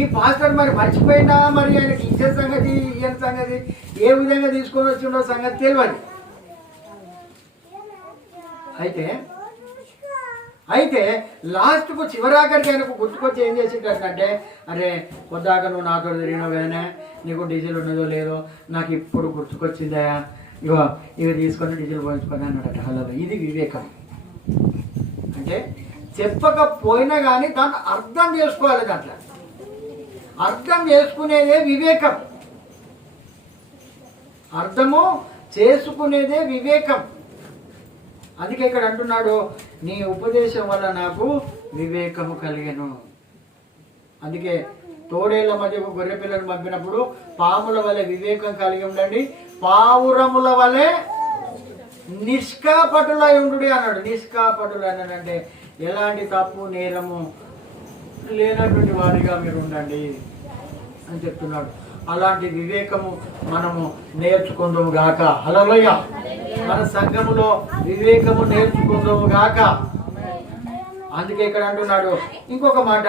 ఈ పాస్టర్ మరి మర్చిపోయిందా, మరి ఆయనకి ఇచ్చే సంగతి ఈయన సంగతి ఏ విధంగా తీసుకొని వచ్చిండో సంగతి తెలియదు. అయితే అయితే లాస్ట్కు చివరాఖరికి ఆయనకు గుర్తుకొచ్చి ఏం చేసిందంటే, అరే పొద్దాక నువ్వు నాతో తిరిగినావు కదనే, నీకు డీజిల్ ఉన్నదో లేదో నాకు ఇప్పుడు గుర్తుకొచ్చిందయా, ఇవి తీసుకొని డీజిల్ పోయించుకొని అన్నాడట. హలో, ఇది వివేకం. అంటే చెప్పకపోయినా కానీ దాన్ని అర్థం చేసుకోవాలి. దాంట్లో అర్థం చేసుకునేదే వివేకం. అర్థము చేసుకునేదే వివేకం. అందుకే ఇక్కడ అంటున్నాడు, నీ ఉపదేశం వల్ల నాకు వివేకము కలిగెను. అందుకే తోడేళ్ల మధ్యకు గొర్రె పిల్లను పంపినప్పుడు పాముల వలె వివేకం కలిగి ఉండండి, పావురముల వలె నిష్కాపటులై ఉండు అన్నాడు. నిష్కాపటులు అన్నాడంటే ఎలాంటి తప్పు నేరము లేనటువంటి వాడిగా మీరు ఉండండి అని చెప్తున్నాడు. అలాంటి వివేకము మనము నేర్చుకుందాము గాక. హల్లెలూయా. మన సంఘములో వివేకము నేర్చుకుందాము గాక. అందుకే ఇక్కడ అంటున్నాడు ఇంకొక మాట,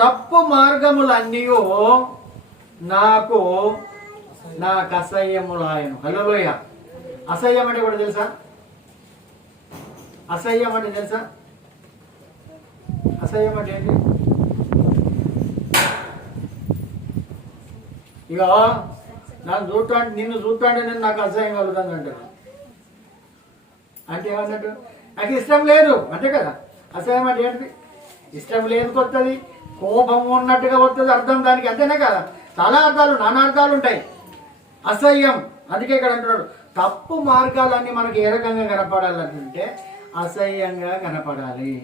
తప్పు మార్గములన్నీ నాకు అసహ్యములాయను. హల్లెలూయా. అసహ్యం అంటే కూడా తెలుసా? అసహ్యం అంటే తెలుసా? అసహ్యం అంటే ఏంటి? ఇక నిన్ను చూస్తాంటే నేను నాకు అసహ్యం కలుగుతుంది అంటారు. అంటే ఏమన్నట్టు? నాకు ఇష్టం లేదు అంతే కదా. అసహ్యం అంటే ఏంటి? ఇష్టం లేదు వస్తుంది, కోపం ఉన్నట్టుగా వస్తుంది అర్థం దానికి, అంతేనే కదా. చాలా అర్థాలు, నానా అర్థాలు ఉంటాయి అసహ్యం. అందుకే ఇక్కడ అంటున్నాడు తప్పు మార్గాలన్నీ మనకి ఏ రకంగా కనపడాలంటే అసహ్యంగా కనపడాలి.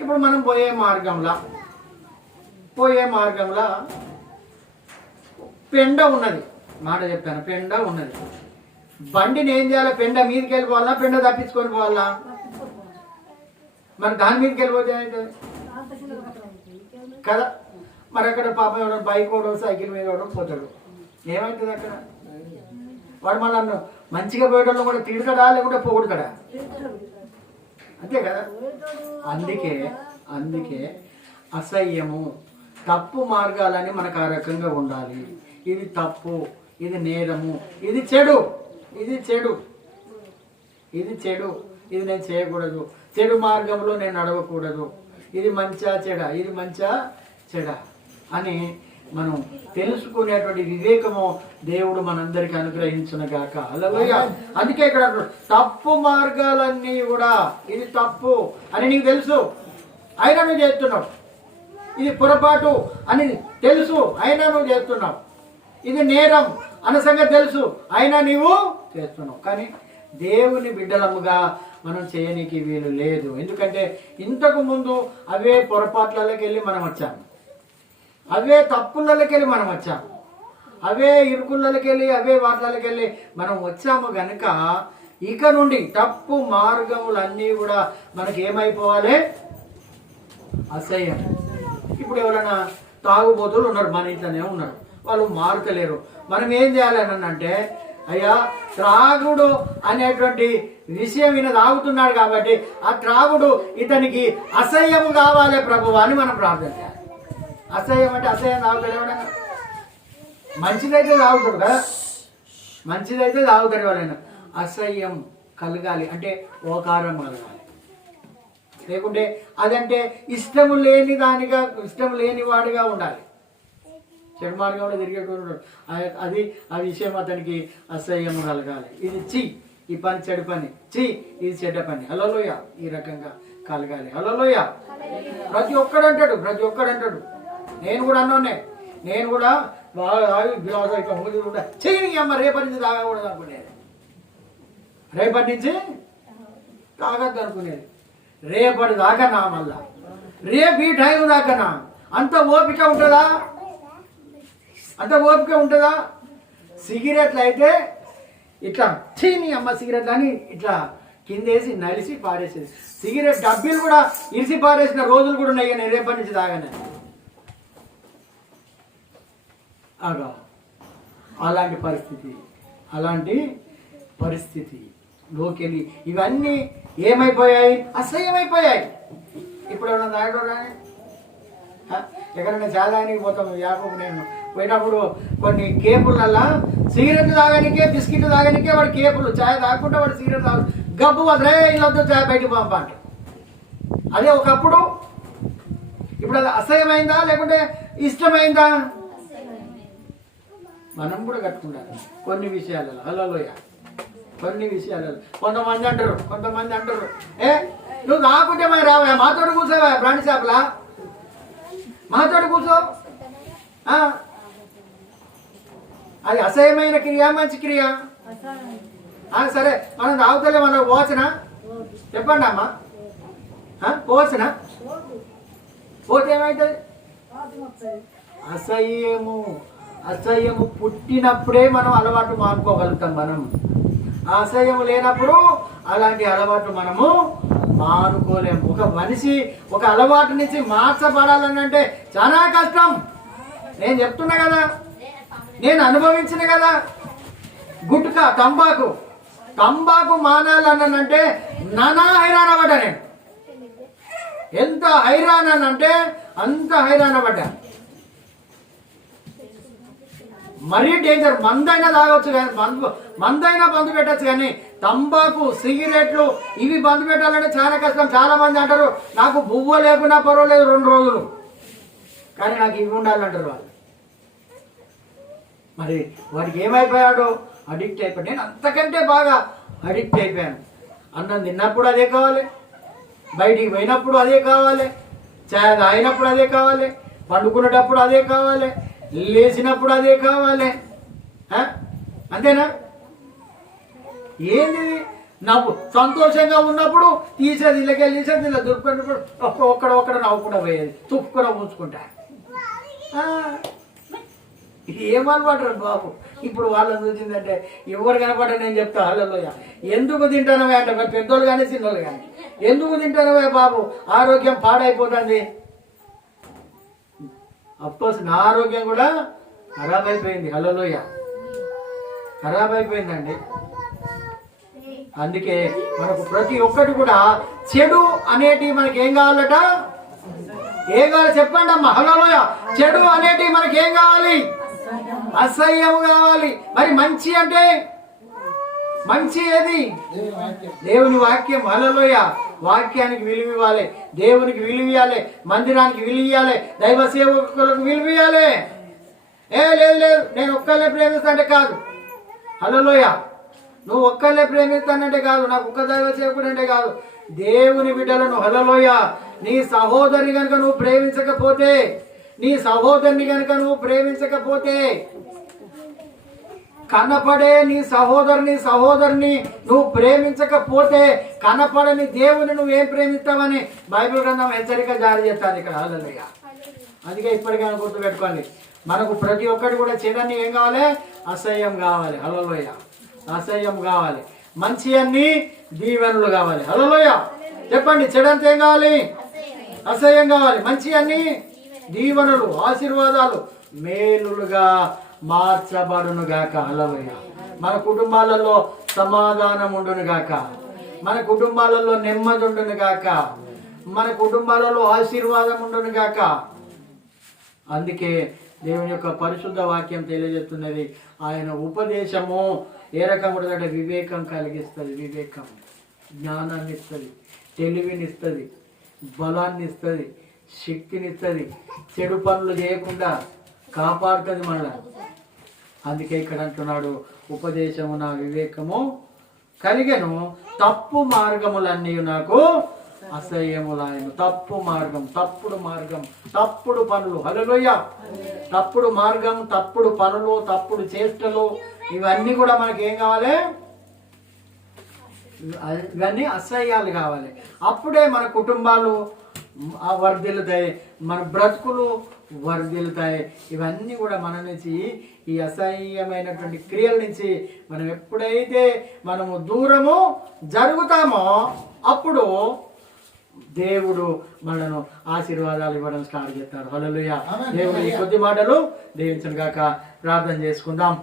ఇప్పుడు మనం పోయే మార్గంలో పెండ ఉన్నది. మాట చెప్తాను, పెండ ఉన్నది. బండిని ఏం చేయాలి? పెండ మీదకి వెళ్ళిపోవాలా, పెండ తప్పించుకొని పోవాలా? మరి దాని మీదకి వెళ్ళిపోతే అవుతుంది కదా. మరి అక్కడ పాపం ఎవడో బైక్ ఓడో సైకిల్ మీద ఓడో పోతాడు, ఏమవుతుంది అక్కడ? వాడు మళ్ళీ మంచిగా పోయేటోళ్ళు కూడా తిడతాడా లేకుంటే పొగుడుతాడా? అంతే కదా. అందుకే అసహ్యము, తప్పు మార్గాలని మనకు ఆ రకంగా ఉండాలి. ఇది తప్పు, ఇది నేరము, ఇది చెడు, ఇది నేను చేయకూడదు, చెడు మార్గంలో నేను నడవకూడదు, ఇది మంచా చెడా అని మనం తెలుసుకునేటువంటి వివేకము దేవుడు మనందరికీ అనుగ్రహించునుగాక. హల్లెలూయా. అందుకే ఇక్కడ తప్పు మార్గాలన్నీ కూడా ఇది తప్పు అని నీకు తెలుసు, అయినా నువ్వు చేస్తున్నావు. ఇది పొరపాటు అని తెలుసు, అయినా నువ్వు చేస్తున్నావు. ఇది నేరం అన్న సంగతి తెలుసు, అయినా నీవు చేస్తున్నావు. కానీ దేవుని బిడ్డలముగా మనం చేయనీకి వీలు లేదు. ఎందుకంటే ఇంతకు ముందు అవే పొరపాట్లకి వెళ్ళి మనం వచ్చాము, అవే తప్పులకి వెళ్ళి మనం వచ్చాము, అవే ఇరుకులకి వెళ్ళి అవే వాట్లకి వెళ్ళి మనం వచ్చాము. గనుక ఇక నుండి తప్పు మార్గములన్నీ కూడా మనకి ఏమైపోవాలి? అసహ్యం. ఇప్పుడు ఎవరైనా తాగుబోతులు ఉన్నారు, మన ఇంట్లోనే ఉన్నారు, వాళ్ళు మారుతలేరు. మనం ఏం చేయాలని అంటే, అయ్యా త్రాగుడు అనేటువంటి విషయం ఈయన తాగుతున్నాడు కాబట్టి ఆ త్రాగుడు ఇతనికి అసహ్యము కావాలి ప్రభువా అని మనం ప్రార్థన చేయాలి. అసహ్యం అంటే అసహ్యం తాగుతాడు ఎవడైనా? మంచిదైతే తాగుతాడు కదా, మంచిదైతే తాగుతాడు ఎవరైనా. అసహ్యం కలగాలి అంటే ఓకారం కలగాలి. లేకుంటే అదంటే ఇష్టం లేని వాడిగా ఉండాలి. చెడు మార్గంలో తిరిగేటోడు అది ఆ విషయం అతనికి అసహ్యం కలగాలి. ఇది ఈ పని చెడు పని, ఇది చెడ్డ పని, హల్లెలూయా, ఈ రకంగా కలగాలి. హల్లెలూయా. ప్రతి ఒక్కడు అంటాడు. నేను కూడా అన్నానే, నేను కూడా చెయ్యి అమ్మ రేపటి నుంచి తాగకూడదు అనుకునేది, రేపటి నుంచి తాగద్దు అనుకునేది. రేపటి దాకానా, మళ్ళా రేపు ఈ టైం దాకానా? అంత ఓపిక ఉంటుందా? సిగరెట్లు అయితే ఇట్లా చీని అమ్మ సిగరెట్లు అని ఇట్లా కిందేసి నలిసి పారేసేది. సిగరెట్ డబ్బీలు కూడా ఇరిసి పారేసిన రోజులు కూడా ఉన్నాయి. నేను రేపటి నుంచి తాగానే అగా అలాంటి పరిస్థితిలోకి ఇవన్నీ ఏమైపోయాయి? అసహ్యమైపోయాయి. ఇప్పుడు ఎవరైనా తాగడం కానీ ఎక్కడైనా చాలానికి పోతాము. యాకోబు నేను పోయినప్పుడు కొన్ని కేపులల్లా సిగరెట్లు తాగనికే, బిస్కెట్లు తాగనికే వాడు కేపులు, ఛాయ్ తాగకుండా వాడు సిగరెట్ తాగు, గబ్బు వదిలే ఇళ్ళతో ఛాయ్ బయటకు పంప అంటే అదే ఒకప్పుడు. ఇప్పుడు అది అసహ్యమైందా లేకుంటే ఇష్టమైందా? మనం కూడా కట్టుకుంటారు కొన్ని విషయాలలో. హలోయ, కొన్ని విషయాలలో కొంతమంది అంటారు ఏ నువ్వు కాకుంటే మరి రావా, మాతోడు కూర్చోవా బ్రాండ్ షాప్లా, మాతోడు కూర్చో. అది అసహ్యమైన క్రియ, మంచి క్రియ? సరే మనం తాగుతలే, మనకు పోవచ్చునా? చెప్పండి అమ్మా, పోవచ్చునా? పోతే ఏమవుతుంది? అసహ్యము పుట్టినప్పుడే మనం అలవాటు మానుకోగలుగుతాం. మనం అసహ్యము లేనప్పుడు అలాంటి అలవాటు మనము మానుకోలేము. ఒక మనిషి ఒక అలవాటు నుంచి మార్చబడాలని అంటే చాలా కష్టం. నేను చెప్తున్నా కదా, నేను అనుభవించిన కదా. గుట్కా, తంబాకు మానాలనంటే నానా హైరాణ పడ్డా నేను. ఎంత హైరాణనంటే అంత హైరాణ పడ్డా. మరీ డేంజర్. మందైనా తాగొచ్చు కానీ మందైనా బంద్ పెట్టచ్చు, కానీ తంబాకు, సిగరెట్లు ఇవి బంద్ పెట్టాలంటే చాలా కష్టం. చాలా మంది అంటారు నాకు బువ్వ లేకున్నా పర్వాలేదు 2 రోజులు, కానీ నాకు ఇవి ఉండాలంటారు వాళ్ళు. మరి వాడికి ఏమైపోయాడు? అడిక్ట్ అయిపోయాడు. నేను అంతకంటే బాగా అడిక్ట్ అయిపోయాను. అన్నం తిన్నప్పుడు అదే కావాలి, బయటికి పోయినప్పుడు అదే కావాలి, చాయ్ తాగినప్పుడు అదే కావాలి, పండుకునేటప్పుడు అదే కావాలి, లేచినప్పుడు అదే కావాలి. అంతేనా? ఏంది నాకు సంతోషంగా ఉన్నప్పుడు తీసేది ఇళ్ళకెళ్ళి తీసేది ఇలా దొరుకుతున్నప్పుడు ఒక్కడ నవ్వుకుండా పోయేది, తుప్పుకుండా ఉంచుకుంటా. ఏమనమాటారు బాబు. ఇప్పుడు వాళ్ళని చూసిందంటే ఎవరు కనపడ్డా నేను చెప్తా, హల్లెలూయ. ఎందుకు తింటానవే అంటే పెద్దోళ్ళు కానీ చిన్నోళ్ళు కానీ, ఎందుకు తింటానవే బాబు, ఆరోగ్యం పాడైపోతుంది. అఫ్కోర్స్ నా ఆరోగ్యం కూడా ఖరాబ్ అయిపోయింది. హల్లెలూయ, ఖరాబ్ అయిపోయిందండి. అందుకే మనకు ప్రతి ఒక్కటి కూడా చెడు అనేటివి మనకి ఏం కావాలట? ఏం కావాలి చెప్పండి అమ్మా, హల్లెలూయ. చెడు అనేటివి మనకి ఏం కావాలి? అసహ్యం కావాలి. మరి మంచి అంటే మంచి ఏది? దేవుని వాక్యం. హల్లెలూయ. వాక్యానికి విలువ ఇవ్వాలి, దేవునికి విలువ ఇవ్వాలి, మందిరానికి విలువ ఇవ్వాలి, దైవ సేవకులకు విలువ ఇవ్వాలి. లేదు నేను ఒక్కళ్ళే ప్రేమిస్తానంటే కాదు. హల్లెలూయ. నువ్వు ఒక్కళ్ళే ప్రేమిస్తానంటే కాదు, నాకు ఒక్క దైవ సేవకుడు అంటే కాదు, దేవుని బిడ్డలను. హల్లెలూయ. నీ సహోదరిని కనుక నువ్వు ప్రేమించకపోతే, నీ సహోదరుని కనుక నువ్వు ప్రేమించకపోతే, కనపడే నీ సహోదరుని నువ్వు ప్రేమించకపోతే, కనపడని దేవుని నువ్వేం ప్రేమిస్తావని బైబిల్ గ్రంథం హెచ్చరిక జారీ చేస్తాను ఇక్కడ. హల్లెలూయా. అందుకే ఇప్పటికైనా గుర్తుపెట్టుకోండి, మనకు ప్రతి ఒక్కటి కూడా చెడని ఏం కావాలి? అసహ్యం కావాలి. హల్లెలూయా. అసహ్యం కావాలి. మంచి అన్ని దీవెనలు కావాలి. హల్లెలూయా. చెప్పండి, చెడంతా ఏం కావాలి? అసహ్యం కావాలి. మంచి అన్ని దీవెనలు, ఆశీర్వాదాలు, మేలులుగా మార్చబడును గాక. హల్లెలూయా. మన కుటుంబాలలో సమాధానం ఉండును గాక, మన కుటుంబాలలో నెమ్మది ఉండును గాక, మన కుటుంబాలలో ఆశీర్వాదం ఉండును గాక. అందుకే దేవుని యొక్క పరిశుద్ధ వాక్యం తెలియజేస్తున్నది, ఆయన ఉపదేశము ఏ రకంగా ఉంటుందంటే వివేకం కలిగిస్తుంది. వివేకం జ్ఞానాన్ని ఇస్తుంది, తెలివిని ఇస్తుంది, బలాన్ని ఇస్తుంది, శక్తిని ఇస్తుంది, చెడు పనులు చేయకుండా కాపాడుతుంది మనల్ని. అందుకే ఇక్కడ అంటున్నాడు, ఉపదేశము నా వివేకము కలిగెను, తప్పు మార్గములన్నీ నాకు అసహ్యములాయను. తప్పు మార్గం, తప్పుడు మార్గం, తప్పుడు పనులు. హల్లెలూయా. తప్పుడు మార్గం, తప్పుడు పనులు, తప్పుడు చేష్టలు, ఇవన్నీ కూడా మనకి ఏం కావాలి? ఇవన్నీ అసహ్యాలు కావాలి. అప్పుడే మన కుటుంబాలు వర్ధిల్లుతాయి, మన బ్రతుకులు వర్ధిల్లుతాయి. ఇవన్నీ కూడా మన నుంచి, ఈ అసహ్యమైనటువంటి క్రియల నుంచి మనం ఎప్పుడైతే మనము దూరము జరుగుతామో అప్పుడు దేవుడు మనను ఆశీర్వాదాలు ఇవ్వడం స్టార్ట్ చేస్తాడు. హల్లెలూయా. దేవుడు ఈ కొద్ది మాటలు దీవించును గాక. ప్రార్థన చేసుకుందాం.